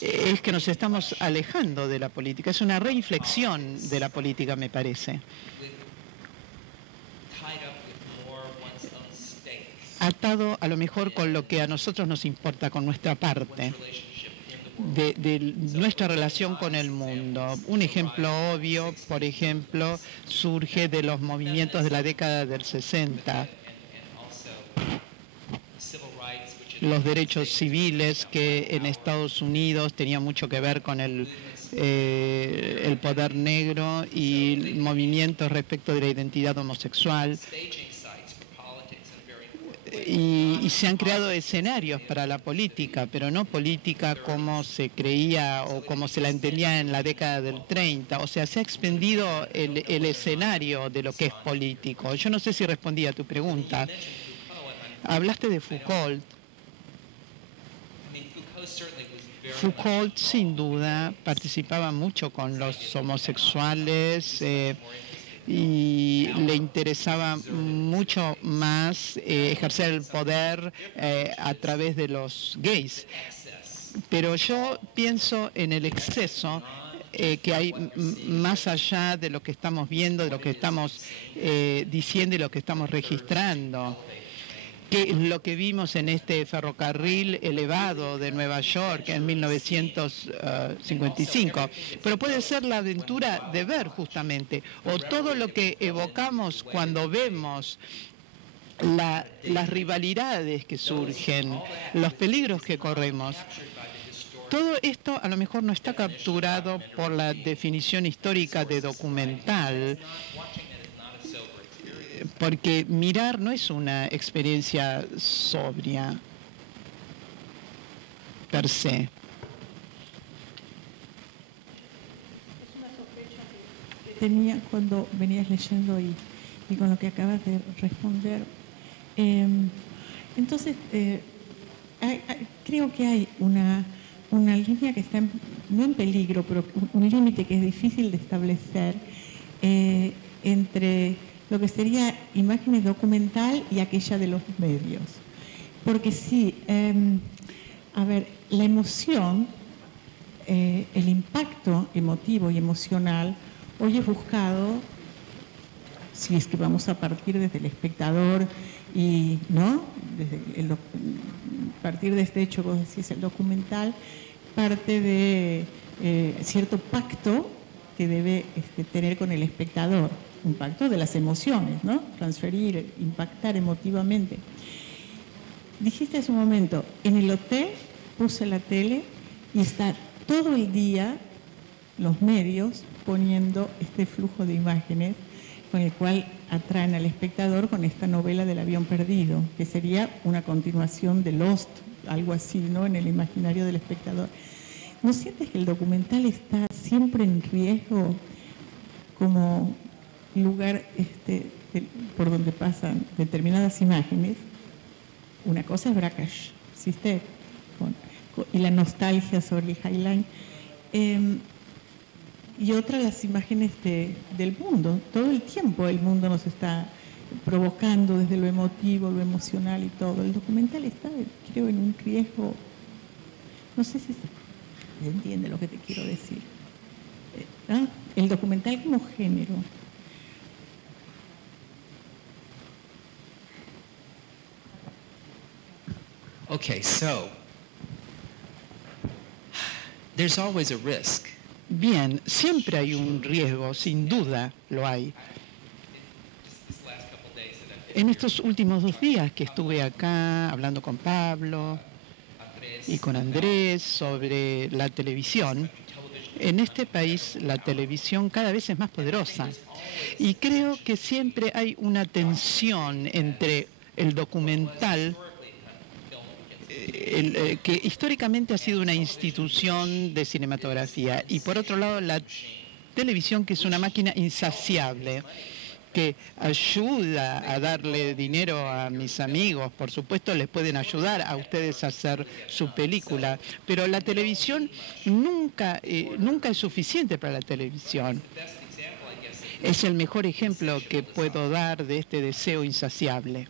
es que nos estamos alejando de la política. Es una reinflexión de la política, me parece. Atado a lo mejor con lo que a nosotros nos importa, con nuestra parte. De nuestra relación con el mundo. Un ejemplo obvio, por ejemplo, surge de los movimientos de la década del 60. Los derechos civiles que en Estados Unidos tenían mucho que ver con el poder negro y movimientos respecto de la identidad homosexual. y se han creado escenarios para la política, pero no política como se creía o como se la entendía en la década del 30. O sea, se ha expandido el escenario de lo que es político. Yo no sé si respondí a tu pregunta. Hablaste de Foucault. Foucault, sin duda, participaba mucho con los homosexuales y le interesaba mucho más ejercer el poder a través de los gays. Pero yo pienso en el exceso que hay más allá de lo que estamos viendo, de lo que estamos diciendo y lo que estamos registrando, que es lo que vimos en este ferrocarril elevado de Nueva York en 1955. Pero puede ser la aventura de ver justamente, o todo lo que evocamos cuando vemos las rivalidades que surgen, los peligros que corremos. Todo esto a lo mejor no está capturado por la definición histórica de documental, porque mirar no es una experiencia sobria per se. Es una sospecha que tenía cuando venías leyendo y con lo que acabas de responder. Entonces, creo que hay una línea que está, no en peligro, pero un límite que es difícil de establecer entre lo que sería imágenes documental y aquella de los medios. Porque sí, a ver, la emoción, el impacto emotivo y emocional, hoy es buscado, si es que vamos a partir desde el espectador y, ¿no? Desde partir de este hecho, vos decís, el documental, parte de cierto pacto que debe tener con el espectador. Un pacto de las emociones, ¿no? Transferir, impactar emotivamente. Dijiste hace un momento, en el hotel puse la tele y está todo el día los medios poniendo este flujo de imágenes con el cual atraen al espectador con esta novela del avión perdido, que sería una continuación de Lost, algo así, ¿no? En el imaginario del espectador. ¿No sientes que el documental está siempre en riesgo como lugar por donde pasan determinadas imágenes? Una cosa es Brakhage, ¿existe? Y la nostalgia sobre el Highline. Y otra, las imágenes del mundo. Todo el tiempo el mundo nos está provocando desde lo emotivo, lo emocional y todo. El documental está, creo, en un riesgo. No sé si se entiende lo que te quiero decir. El documental como género. Okay, so there's always a risk. Bien, siempre hay un riesgo, sin duda lo hay. En estos últimos 2 días que estuve acá hablando con Pablo y con Andrés sobre la televisión, en este país la televisión cada vez es más poderosa y creo que siempre hay una tensión entre el documental, que históricamente ha sido una institución de cinematografía, y por otro lado la televisión, que es una máquina insaciable, que ayuda a darle dinero a mis amigos. Por supuesto, les pueden ayudar a ustedes a hacer su película, pero la televisión nunca es suficiente para la televisión. Es el mejor ejemplo que puedo dar de este deseo insaciable.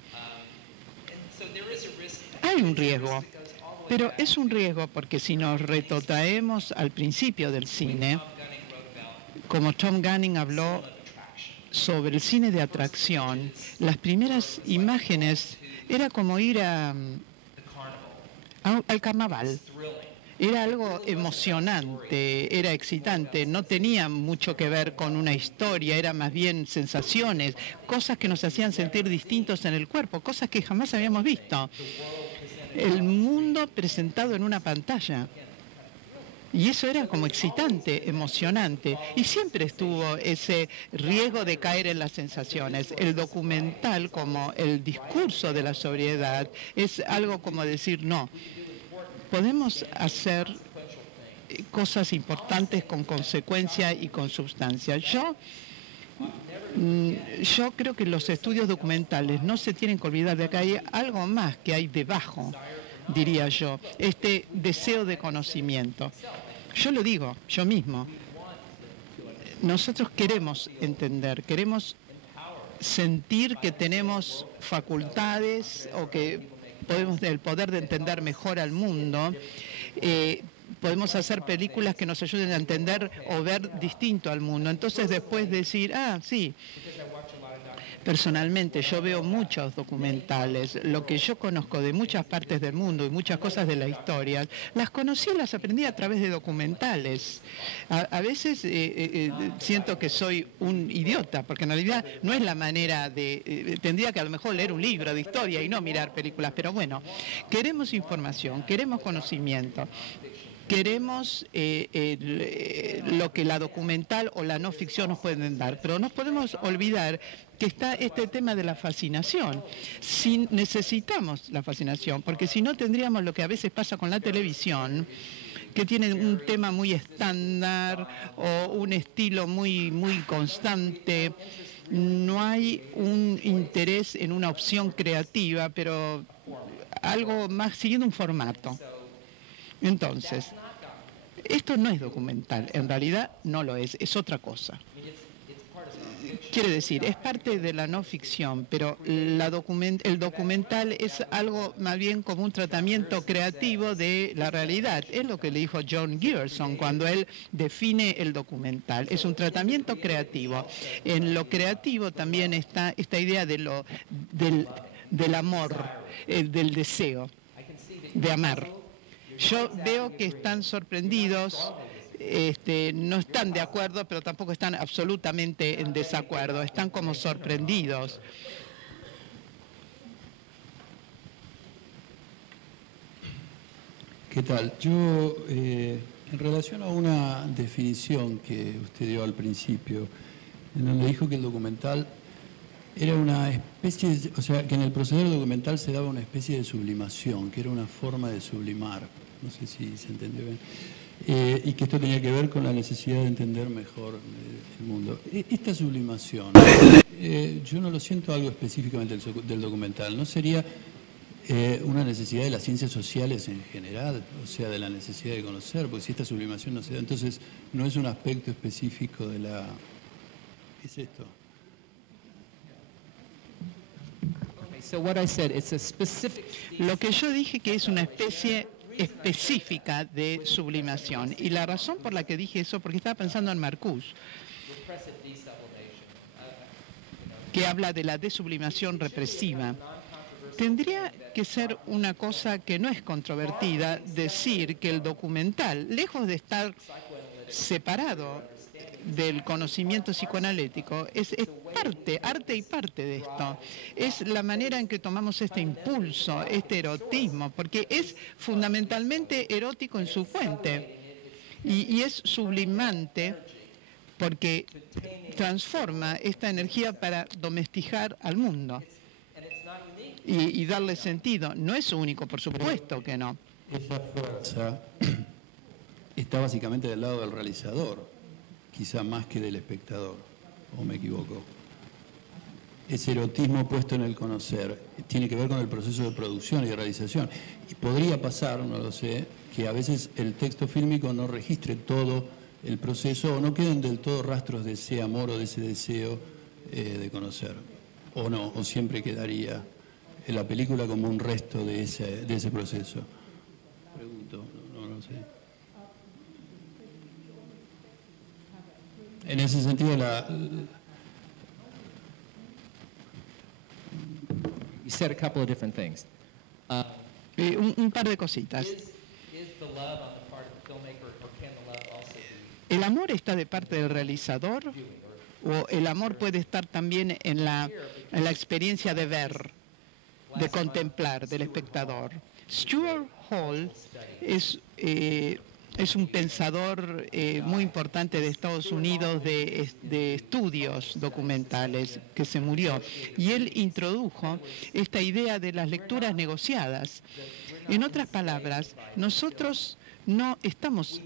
Hay un riesgo, pero es un riesgo porque si nos retrotraemos al principio del cine, como Tom Gunning habló sobre el cine de atracción, las primeras imágenes era como ir al carnaval. Era algo emocionante, era excitante, no tenía mucho que ver con una historia, era más bien sensaciones, cosas que nos hacían sentir distintos en el cuerpo, cosas que jamás habíamos visto. El mundo presentado en una pantalla. Y eso era como excitante, emocionante. Y siempre estuvo ese riesgo de caer en las sensaciones. El documental, como el discurso de la sobriedad, es algo como decir, no, podemos hacer cosas importantes con consecuencia y con sustancia. Yo creo que los estudios documentales no se tienen que olvidar de que hay algo más que hay debajo, diría yo, este deseo de conocimiento. Yo lo digo, yo mismo. Nosotros queremos entender, queremos sentir que tenemos facultades o que podemos el poder de entender mejor al mundo. Podemos hacer películas que nos ayuden a entender o ver distinto al mundo. Entonces después decir, sí, personalmente yo veo muchos documentales, lo que yo conozco de muchas partes del mundo y muchas cosas de la historia, las conocí y las aprendí a través de documentales. A veces siento que soy un idiota, porque en realidad no es la manera de... tendría que a lo mejor leer un libro de historia y no mirar películas, pero bueno, queremos información, queremos conocimiento. Queremos lo que la documental o la no ficción nos pueden dar, pero no podemos olvidar que está este tema de la fascinación. Necesitamos la fascinación, porque si no tendríamos lo que a veces pasa con la televisión, que tiene un tema muy estándar o un estilo muy constante. No hay un interés en una opción creativa, pero algo más siguiendo un formato. Entonces, esto no es documental, en realidad no lo es otra cosa. Quiere decir, es parte de la no ficción, pero el documental es algo más bien como un tratamiento creativo de la realidad. Es lo que le dijo John Grierson cuando él define el documental. Es un tratamiento creativo. En lo creativo también está esta idea del amor, del deseo de amar. Yo veo que están sorprendidos, no están de acuerdo, pero tampoco están absolutamente en desacuerdo, están como sorprendidos. ¿Qué tal? Yo, en relación a una definición que usted dio al principio, en donde dijo que el documental era una especie, o sea, que en el proceder documental se daba una especie de sublimación, que era una forma de sublimar. No sé si se entendió bien. Y que esto tenía que ver con la necesidad de entender mejor el mundo. Esta sublimación, yo no lo siento algo específicamente del documental. ¿No sería una necesidad de las ciencias sociales en general? O sea, de la necesidad de conocer, porque si esta sublimación no se da, entonces no es un aspecto específico de la... ¿Qué es esto? Lo que yo dije que es una especie específica de sublimación. Y la razón por la que dije eso, porque estaba pensando en Marcuse, que habla de la desublimación represiva. Tendría que ser una cosa que no es controvertida decir que el documental, lejos de estar separado del conocimiento psicoanalítico, es arte y parte de esto. Es la manera en que tomamos este impulso, este erotismo, porque es fundamentalmente erótico en su fuente y es sublimante porque transforma esta energía para domesticar al mundo y darle sentido. No es único, por supuesto que no. Esa fuerza está básicamente del lado del realizador, quizá más que del espectador, o me equivoco. Ese erotismo puesto en el conocer tiene que ver con el proceso de producción y de realización. Y podría pasar, no lo sé, que a veces el texto fílmico no registre todo el proceso o no queden del todo rastros de ese amor o de ese deseo de conocer. O no, o siempre quedaría en la película como un resto de ese proceso. Pregunto, no sé. En ese sentido, You said a couple of different things. Un par de cositas. ¿El amor está de parte del realizador o el amor puede estar también en la experiencia de ver, de contemplar, del espectador? Stuart Hall es es un pensador muy importante de Estados Unidos de estudios documentales, que se murió. Y él introdujo esta idea de las lecturas negociadas. En otras palabras, nosotros no estamos,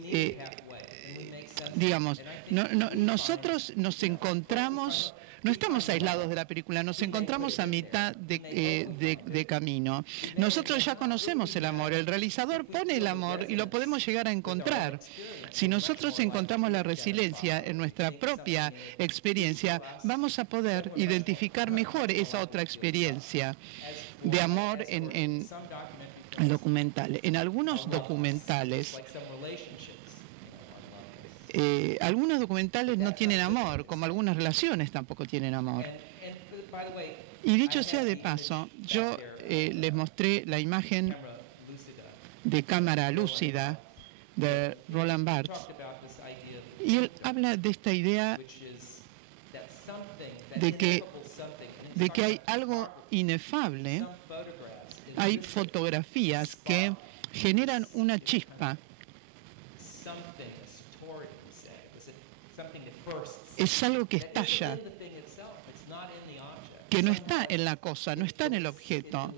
nosotros nos encontramos... No estamos aislados de la película, nos encontramos a mitad de camino. Nosotros ya conocemos el amor, el realizador pone el amor y lo podemos llegar a encontrar. Si nosotros encontramos la resiliencia en nuestra propia experiencia, vamos a poder identificar mejor esa otra experiencia de amor en documentales. En algunos documentales... algunos documentales no tienen amor, como algunas relaciones tampoco tienen amor. Y dicho sea de paso, yo les mostré la imagen de cámara lúcida de Roland Barthes, y él habla de esta idea de que hay algo inefable, hay fotografías que generan una chispa. Es algo que estalla, que no está en la cosa, no está en el objeto,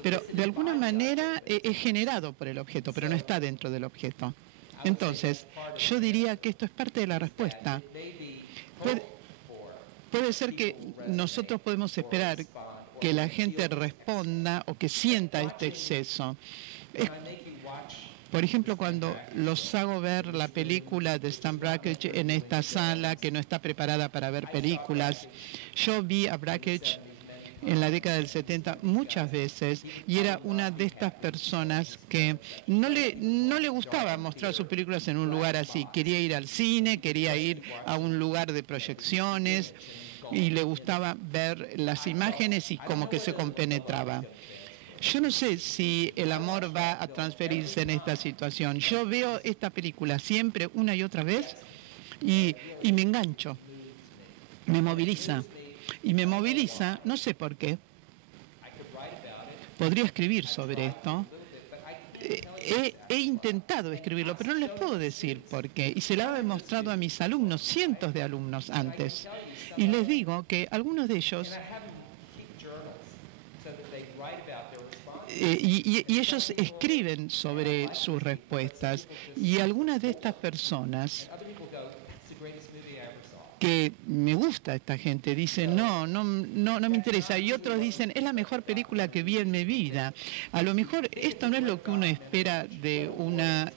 pero de alguna manera es generado por el objeto, pero no está dentro del objeto. Entonces, yo diría que esto es parte de la respuesta. Puede ser que nosotros podemos esperar que la gente responda o que sienta este exceso. Por ejemplo, cuando los hago ver la película de Stan Brakhage en esta sala que no está preparada para ver películas, yo vi a Brakhage en la década del 70 muchas veces y era una de estas personas que no le gustaba mostrar sus películas en un lugar así. Quería ir al cine, quería ir a un lugar de proyecciones y le gustaba ver las imágenes y como que se compenetraba. Yo no sé si el amor va a transferirse en esta situación. Yo veo esta película siempre, una y otra vez, y me engancho, me moviliza. Y me moviliza, no sé por qué. Podría escribir sobre esto. He intentado escribirlo, pero no les puedo decir por qué. Y se lo he mostrado a mis alumnos, cientos de alumnos antes. Y les digo que algunos de ellos... Y ellos escriben sobre sus respuestas. Y algunas de estas personas, que me gusta esta gente, dicen, no me interesa. Y otros dicen, es la mejor película que vi en mi vida. A lo mejor esto no es lo que uno espera de una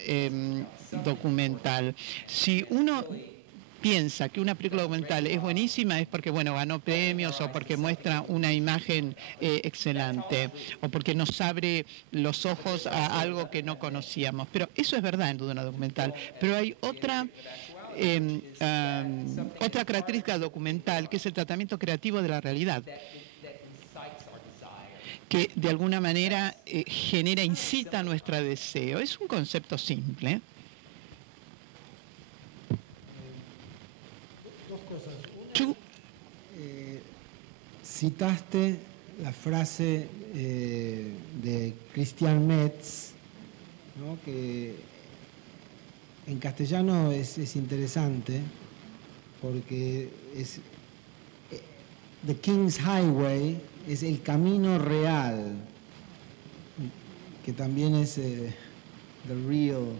documental. Si uno piensa que una película documental es buenísima es porque, bueno, ganó premios o porque muestra una imagen excelente o porque nos abre los ojos a algo que no conocíamos. Pero eso es verdad en duda una documental. Pero hay otra característica documental que es el tratamiento creativo de la realidad, que de alguna manera incita nuestro deseo. Es un concepto simple. Citaste la frase de Christian Metz, ¿no? Que en castellano es interesante porque es The King's Highway, es el camino real, que también es The Real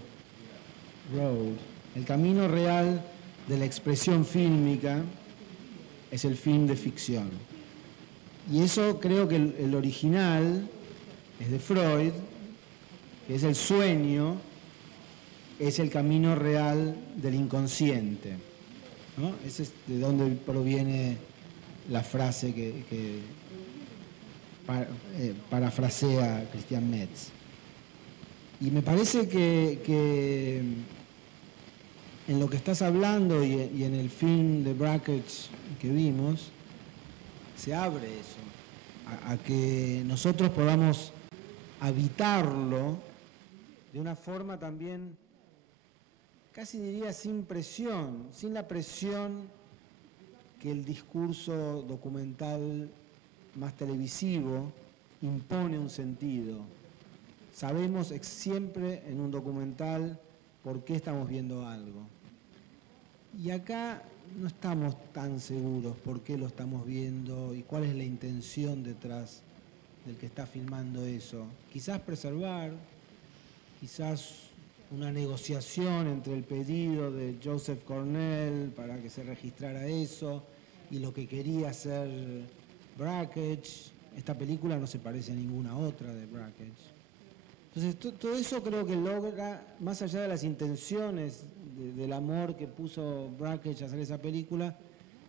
Road. El camino real de la expresión fílmica es el film de ficción. Y eso creo que el original es de Freud, que es el sueño, es el camino real del inconsciente, ¿no? Ese es de donde proviene la frase que parafrasea Christian Metz. Y me parece que en lo que estás hablando y en el film de Brakhage que vimos, se abre eso, a que nosotros podamos habitarlo de una forma también, casi diría sin presión, sin la presión que el discurso documental más televisivo impone un sentido. Sabemos siempre en un documental por qué estamos viendo algo. Y acá no estamos tan seguros por qué lo estamos viendo y cuál es la intención detrás del que está filmando eso. Quizás preservar, quizás una negociación entre el pedido de Joseph Cornell para que se registrara eso y lo que quería hacer Brakhage. Esta película no se parece a ninguna otra de Brakhage. Entonces, todo eso creo que logra, más allá de las intenciones del amor que puso Brakhage a hacer esa película,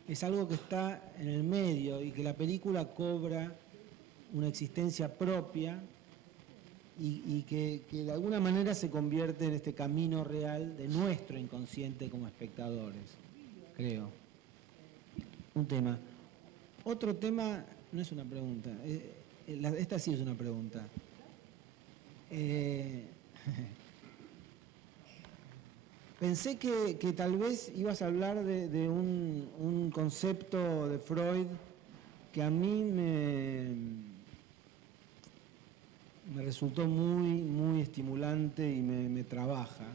es algo que está en el medio y que la película cobra una existencia propia y que de alguna manera se convierte en este camino real de nuestro inconsciente como espectadores, creo. Un tema. Otro tema, no es una pregunta, esta sí es una pregunta. Pensé que tal vez ibas a hablar de un concepto de Freud que a mí me resultó muy estimulante y me trabaja,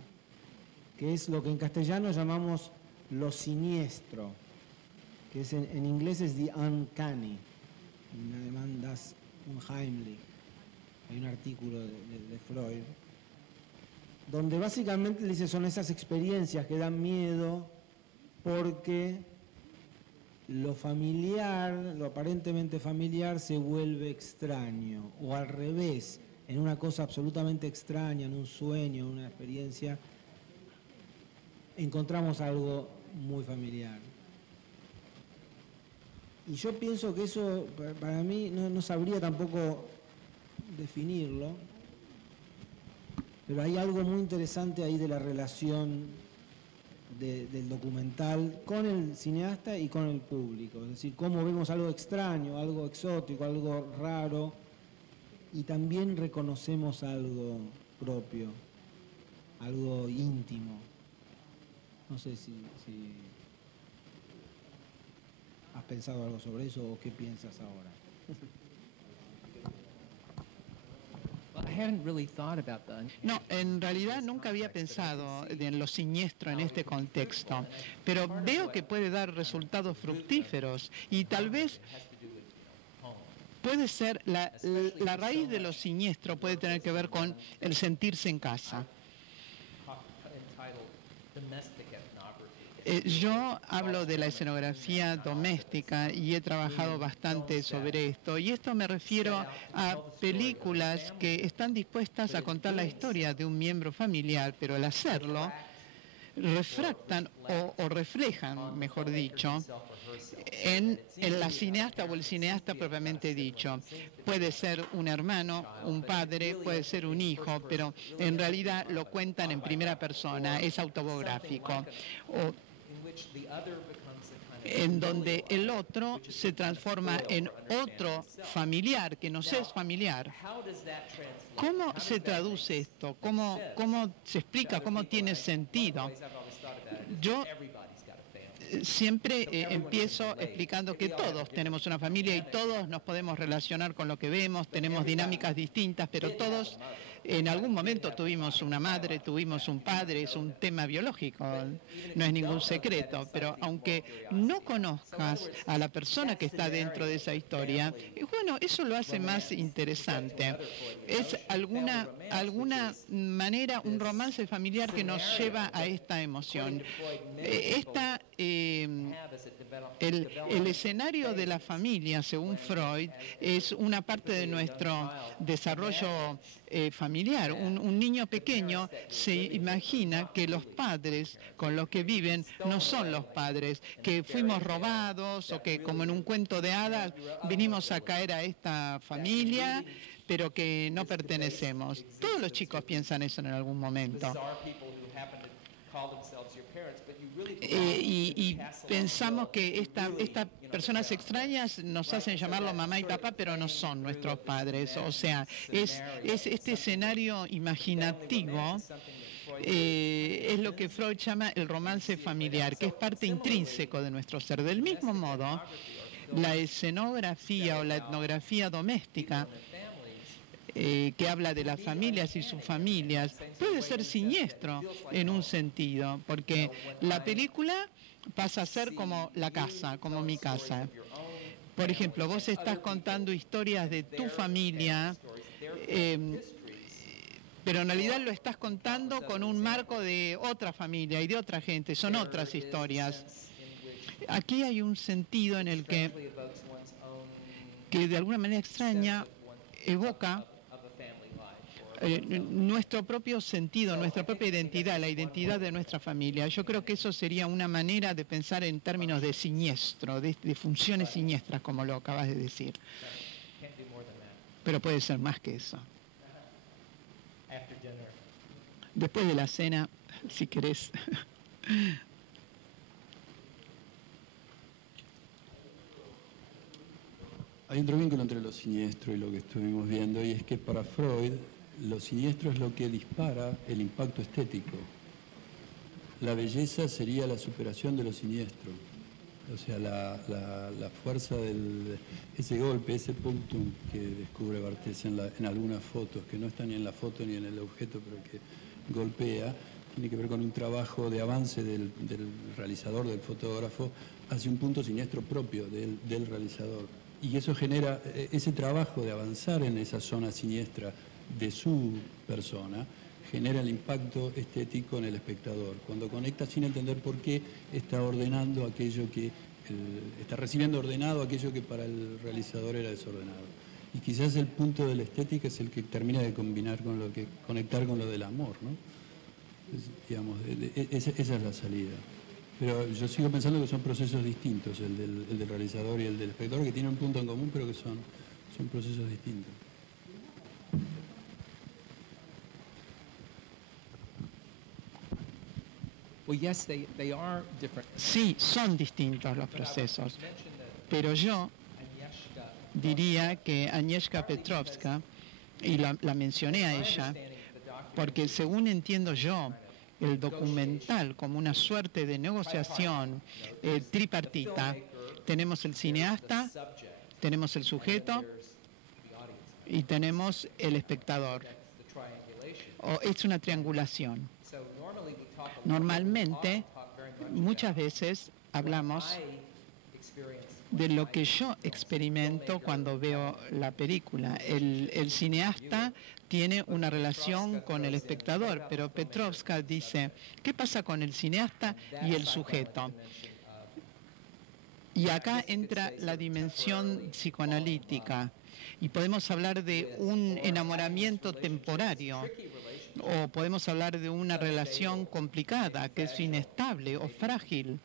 que es lo que en castellano llamamos lo siniestro, que es en inglés es the uncanny, en alemán das unheimlich. Hay un artículo de Freud, donde básicamente dice son esas experiencias que dan miedo porque lo familiar, lo aparentemente familiar se vuelve extraño, o al revés, en una cosa absolutamente extraña, en un sueño, en una experiencia, encontramos algo muy familiar. Y yo pienso que eso, para mí, no sabría tampoco definirlo, pero hay algo muy interesante ahí de la relación del documental con el cineasta y con el público, es decir, cómo vemos algo extraño, algo exótico, algo raro, y también reconocemos algo propio, algo íntimo. No sé si has pensado algo sobre eso o qué piensas ahora. No, en realidad nunca había pensado en lo siniestro en este contexto, pero veo que puede dar resultados fructíferos y tal vez puede ser, la raíz de lo siniestro puede tener que ver con el sentirse en casa. Yo hablo de la escenografía doméstica y he trabajado bastante sobre esto, y esto me refiero a películas que están dispuestas a contar la historia de un miembro familiar, pero al hacerlo refractan o reflejan, mejor dicho, en la cineasta o el cineasta propiamente dicho. Puede ser un hermano, un padre, puede ser un hijo, pero en realidad lo cuentan en primera persona, es autobiográfico. En donde el otro se transforma en otro familiar que nos es familiar. ¿Cómo se traduce esto? ¿Cómo se explica? ¿Cómo tiene sentido? Yo siempre empiezo explicando que todos tenemos una familia y todos nos podemos relacionar con lo que vemos, tenemos dinámicas distintas, pero todos en algún momento tuvimos una madre, tuvimos un padre, es un tema biológico, no es ningún secreto, pero aunque no conozcas a la persona que está dentro de esa historia, bueno, eso lo hace más interesante. Es alguna manera, un romance familiar que nos lleva a esta emoción. El escenario de la familia, según Freud, es una parte de nuestro desarrollo familiar. Un niño pequeño se imagina que los padres con los que viven no son los padres, que fuimos robados o que, como en un cuento de hadas, vinimos a caer a esta familia, pero que no pertenecemos. Todos los chicos piensan eso en algún momento. Y pensamos que estas personas extrañas nos hacen llamarlo mamá y papá, pero no son nuestros padres. O sea, es este escenario imaginativo, es lo que Freud llama el romance familiar, que es parte intrínseco de nuestro ser. Del mismo modo, la escenografía o la etnografía doméstica que habla de las familias y sus familias, puede ser siniestro en un sentido, porque la película pasa a ser como la casa, como mi casa. Por ejemplo, vos estás contando historias de tu familia, pero en realidad lo estás contando con un marco de otra familia y de otra gente, son otras historias. Aquí hay un sentido en el que de alguna manera extraña evoca nuestro propio sentido, nuestra propia identidad, la identidad de nuestra familia. Yo creo que eso sería una manera de pensar en términos de siniestro, de funciones siniestras, como lo acabas de decir. Pero puede ser más que eso. Después de la cena, si querés. Hay otro vínculo entre lo siniestro y lo que estuvimos viendo, y es que para Freud lo siniestro es lo que dispara el impacto estético. La belleza sería la superación de lo siniestro. O sea, la fuerza ese golpe, ese punctum que descubre Barthes en algunas fotos, que no está ni en la foto ni en el objeto, pero que golpea, tiene que ver con un trabajo de avance del realizador, del fotógrafo, hacia un punto siniestro propio del realizador. Y eso genera, ese trabajo de avanzar en esa zona siniestra de su persona, genera el impacto estético en el espectador. Cuando conecta sin entender por qué, está ordenando aquello que, está recibiendo ordenado aquello que para el realizador era desordenado. Y quizás el punto de la estética es el que termina de combinar con lo que, conectar con lo del amor, ¿no? Digamos, esa es la salida. Pero yo sigo pensando que son procesos distintos, el del realizador y el del espectador, que tienen un punto en común, pero que son procesos distintos. Sí, son distintos los procesos, pero yo diría que Agnieszka Petrovska, y la mencioné a ella, porque según entiendo yo, el documental como una suerte de negociación tripartita, tenemos el cineasta, tenemos el sujeto y tenemos el espectador. Es una triangulación. Normalmente, muchas veces hablamos de lo que yo experimento cuando veo la película. El cineasta tiene una relación con el espectador, pero Petrovska dice, ¿qué pasa con el cineasta y el sujeto? Y acá entra la dimensión psicoanalítica y podemos hablar de un enamoramiento temporario o podemos hablar de una relación complicada que es inestable o frágil.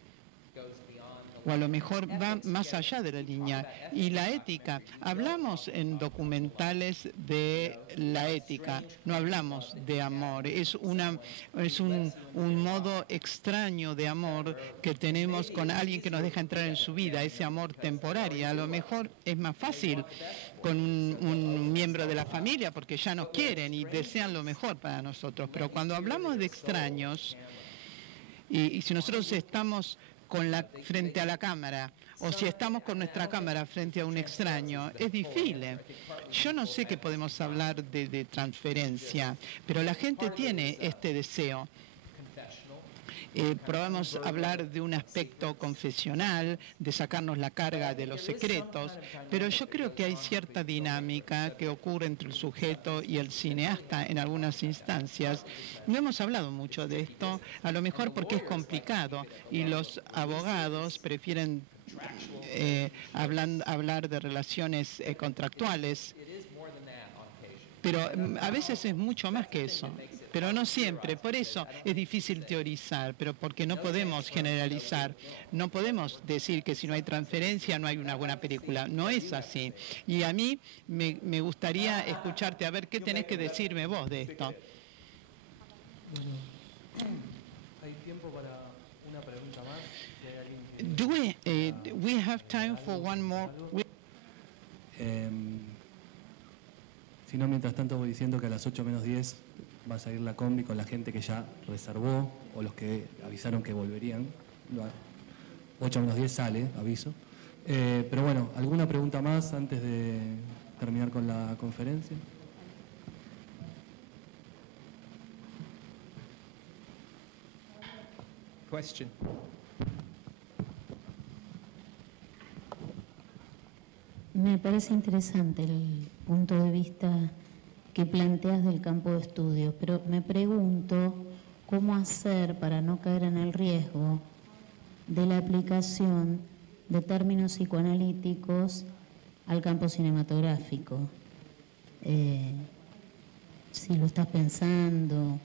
O a lo mejor va más allá de la línea. Y la ética, hablamos en documentales de la ética, no hablamos de amor, es un modo extraño de amor que tenemos con alguien que nos deja entrar en su vida, ese amor temporario. A lo mejor es más fácil con un miembro de la familia porque ya nos quieren y desean lo mejor para nosotros, pero cuando hablamos de extraños, y si nosotros estamos frente a la cámara, o si estamos con nuestra cámara frente a un extraño, es difícil. Yo no sé qué podemos hablar de transferencia, pero la gente tiene este deseo. Probamos hablar de un aspecto confesional, de sacarnos la carga de los secretos, pero yo creo que hay cierta dinámica que ocurre entre el sujeto y el cineasta en algunas instancias. No hemos hablado mucho de esto, a lo mejor porque es complicado y los abogados prefieren hablar de relaciones contractuales, pero a veces es mucho más que eso. Pero no siempre, por eso es difícil teorizar, pero porque no podemos generalizar, no podemos decir que si no hay transferencia no hay una buena película, no es así. Y a mí me gustaría escucharte, a ver qué tenés que decirme vos de esto. Bueno, ¿hay tiempo para una pregunta más? Do we have time for one more? Si no, mientras tanto voy diciendo que a las 8 menos 10 va a salir la combi con la gente que ya reservó o los que avisaron que volverían. 8 menos 10 sale, aviso. Pero bueno, ¿alguna pregunta más antes de terminar con la conferencia? Question. Me parece interesante el punto de vista que planteas del campo de estudio, pero me pregunto cómo hacer para no caer en el riesgo de la aplicación de términos psicoanalíticos al campo cinematográfico. Si lo estás pensando,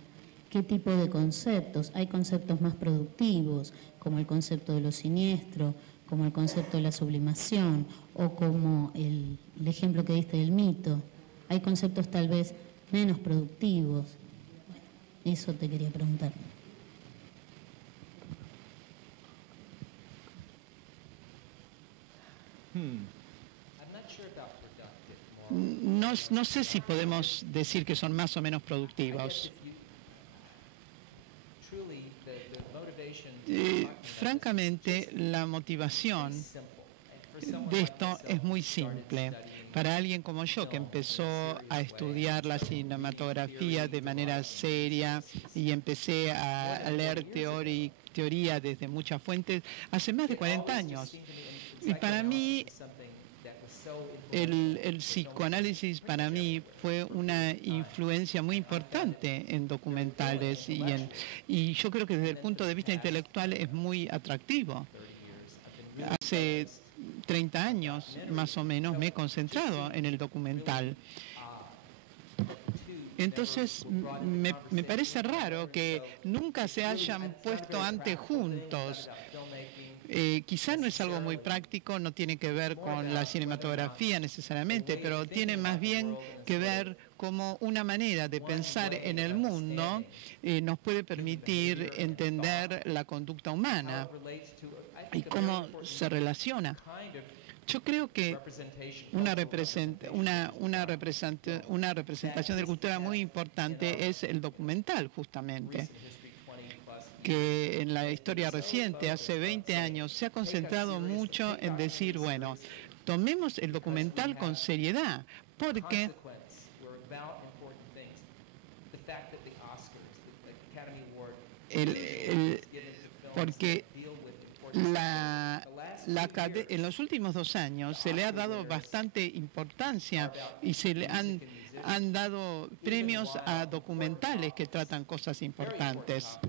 ¿qué tipo de conceptos? Hay conceptos más productivos, como el concepto de lo siniestro, como el concepto de la sublimación, o como el ejemplo que diste del mito. Hay conceptos tal vez menos productivos. Bueno, eso te quería preguntar. No sé si podemos decir que son más o menos productivos. Francamente, la motivación de esto es muy simple. Para alguien como yo, que empezó a estudiar la cinematografía de manera seria y empecé a leer teoría desde muchas fuentes, hace más de 40 años. Y para mí, el psicoanálisis para mí fue una influencia muy importante en documentales y yo creo que desde el punto de vista intelectual es muy atractivo. Hace 30 años más o menos me he concentrado en el documental. Entonces me parece raro que nunca se hayan puesto antes juntos. Quizás no es algo muy práctico, no tiene que ver con la cinematografía necesariamente, pero tiene más bien que ver como una manera de pensar en el mundo nos puede permitir entender la conducta humana y cómo se relaciona. Yo creo que una representación de la cultura muy importante es el documental, justamente, que en la historia reciente, hace 20 años, se ha concentrado mucho en decir, bueno, tomemos el documental con seriedad, porque en los últimos 2 años se le ha dado bastante importancia y se le han dado premios a documentales que tratan cosas importantes.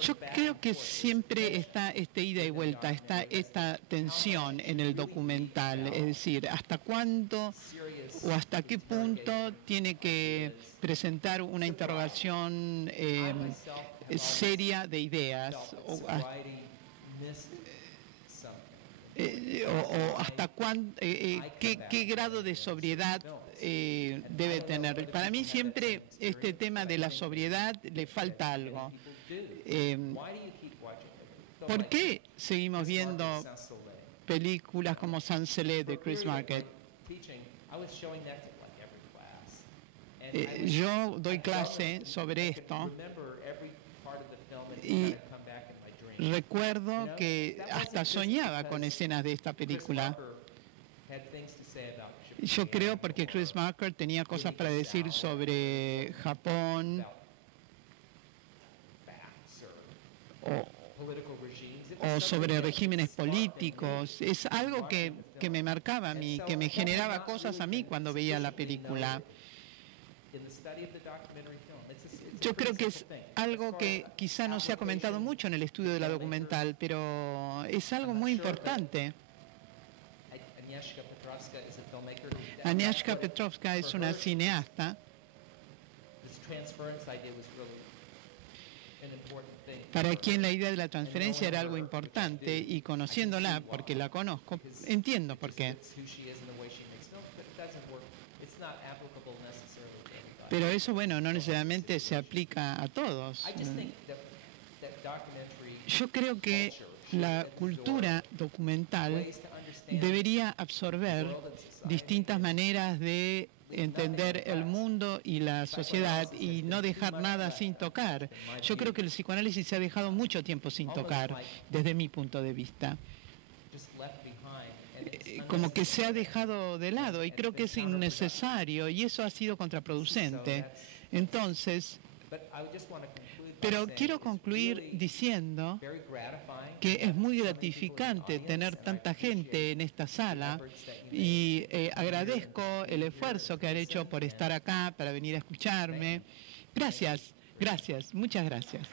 Yo creo que siempre está esta ida y vuelta, está esta tensión en el documental, es decir, hasta cuándo o hasta qué punto tiene que presentar una interrogación seria de ideas o hasta qué grado de sobriedad debe tener. Para mí siempre este tema de la sobriedad le falta algo. ¿Por qué seguimos viendo películas como Sans-Soleil de Chris Marker? Yo doy clase sobre esto y recuerdo que hasta soñaba con escenas de esta película. Yo creo porque Chris Marker tenía cosas para decir sobre Japón o sobre regímenes políticos. Es algo que me marcaba a mí, que me generaba cosas a mí cuando veía la película. Yo creo que es algo que quizá no se ha comentado mucho en el estudio de la documental, pero es algo muy importante. Agnieszka Petrovska es una cineasta para quien la idea de la transferencia era algo importante y conociéndola, porque la conozco, entiendo por qué. Pero eso, bueno, no necesariamente se aplica a todos. Yo creo que la cultura documental debería absorber distintas maneras de entender el mundo y la sociedad y no dejar nada sin tocar. Yo creo que el psicoanálisis se ha dejado mucho tiempo sin tocar, desde mi punto de vista. Como que se ha dejado de lado y creo que es innecesario y eso ha sido contraproducente. Entonces, pero quiero concluir diciendo que es muy gratificante tener tanta gente en esta sala y agradezco el esfuerzo que han hecho por estar acá, para venir a escucharme. Gracias, muchas gracias.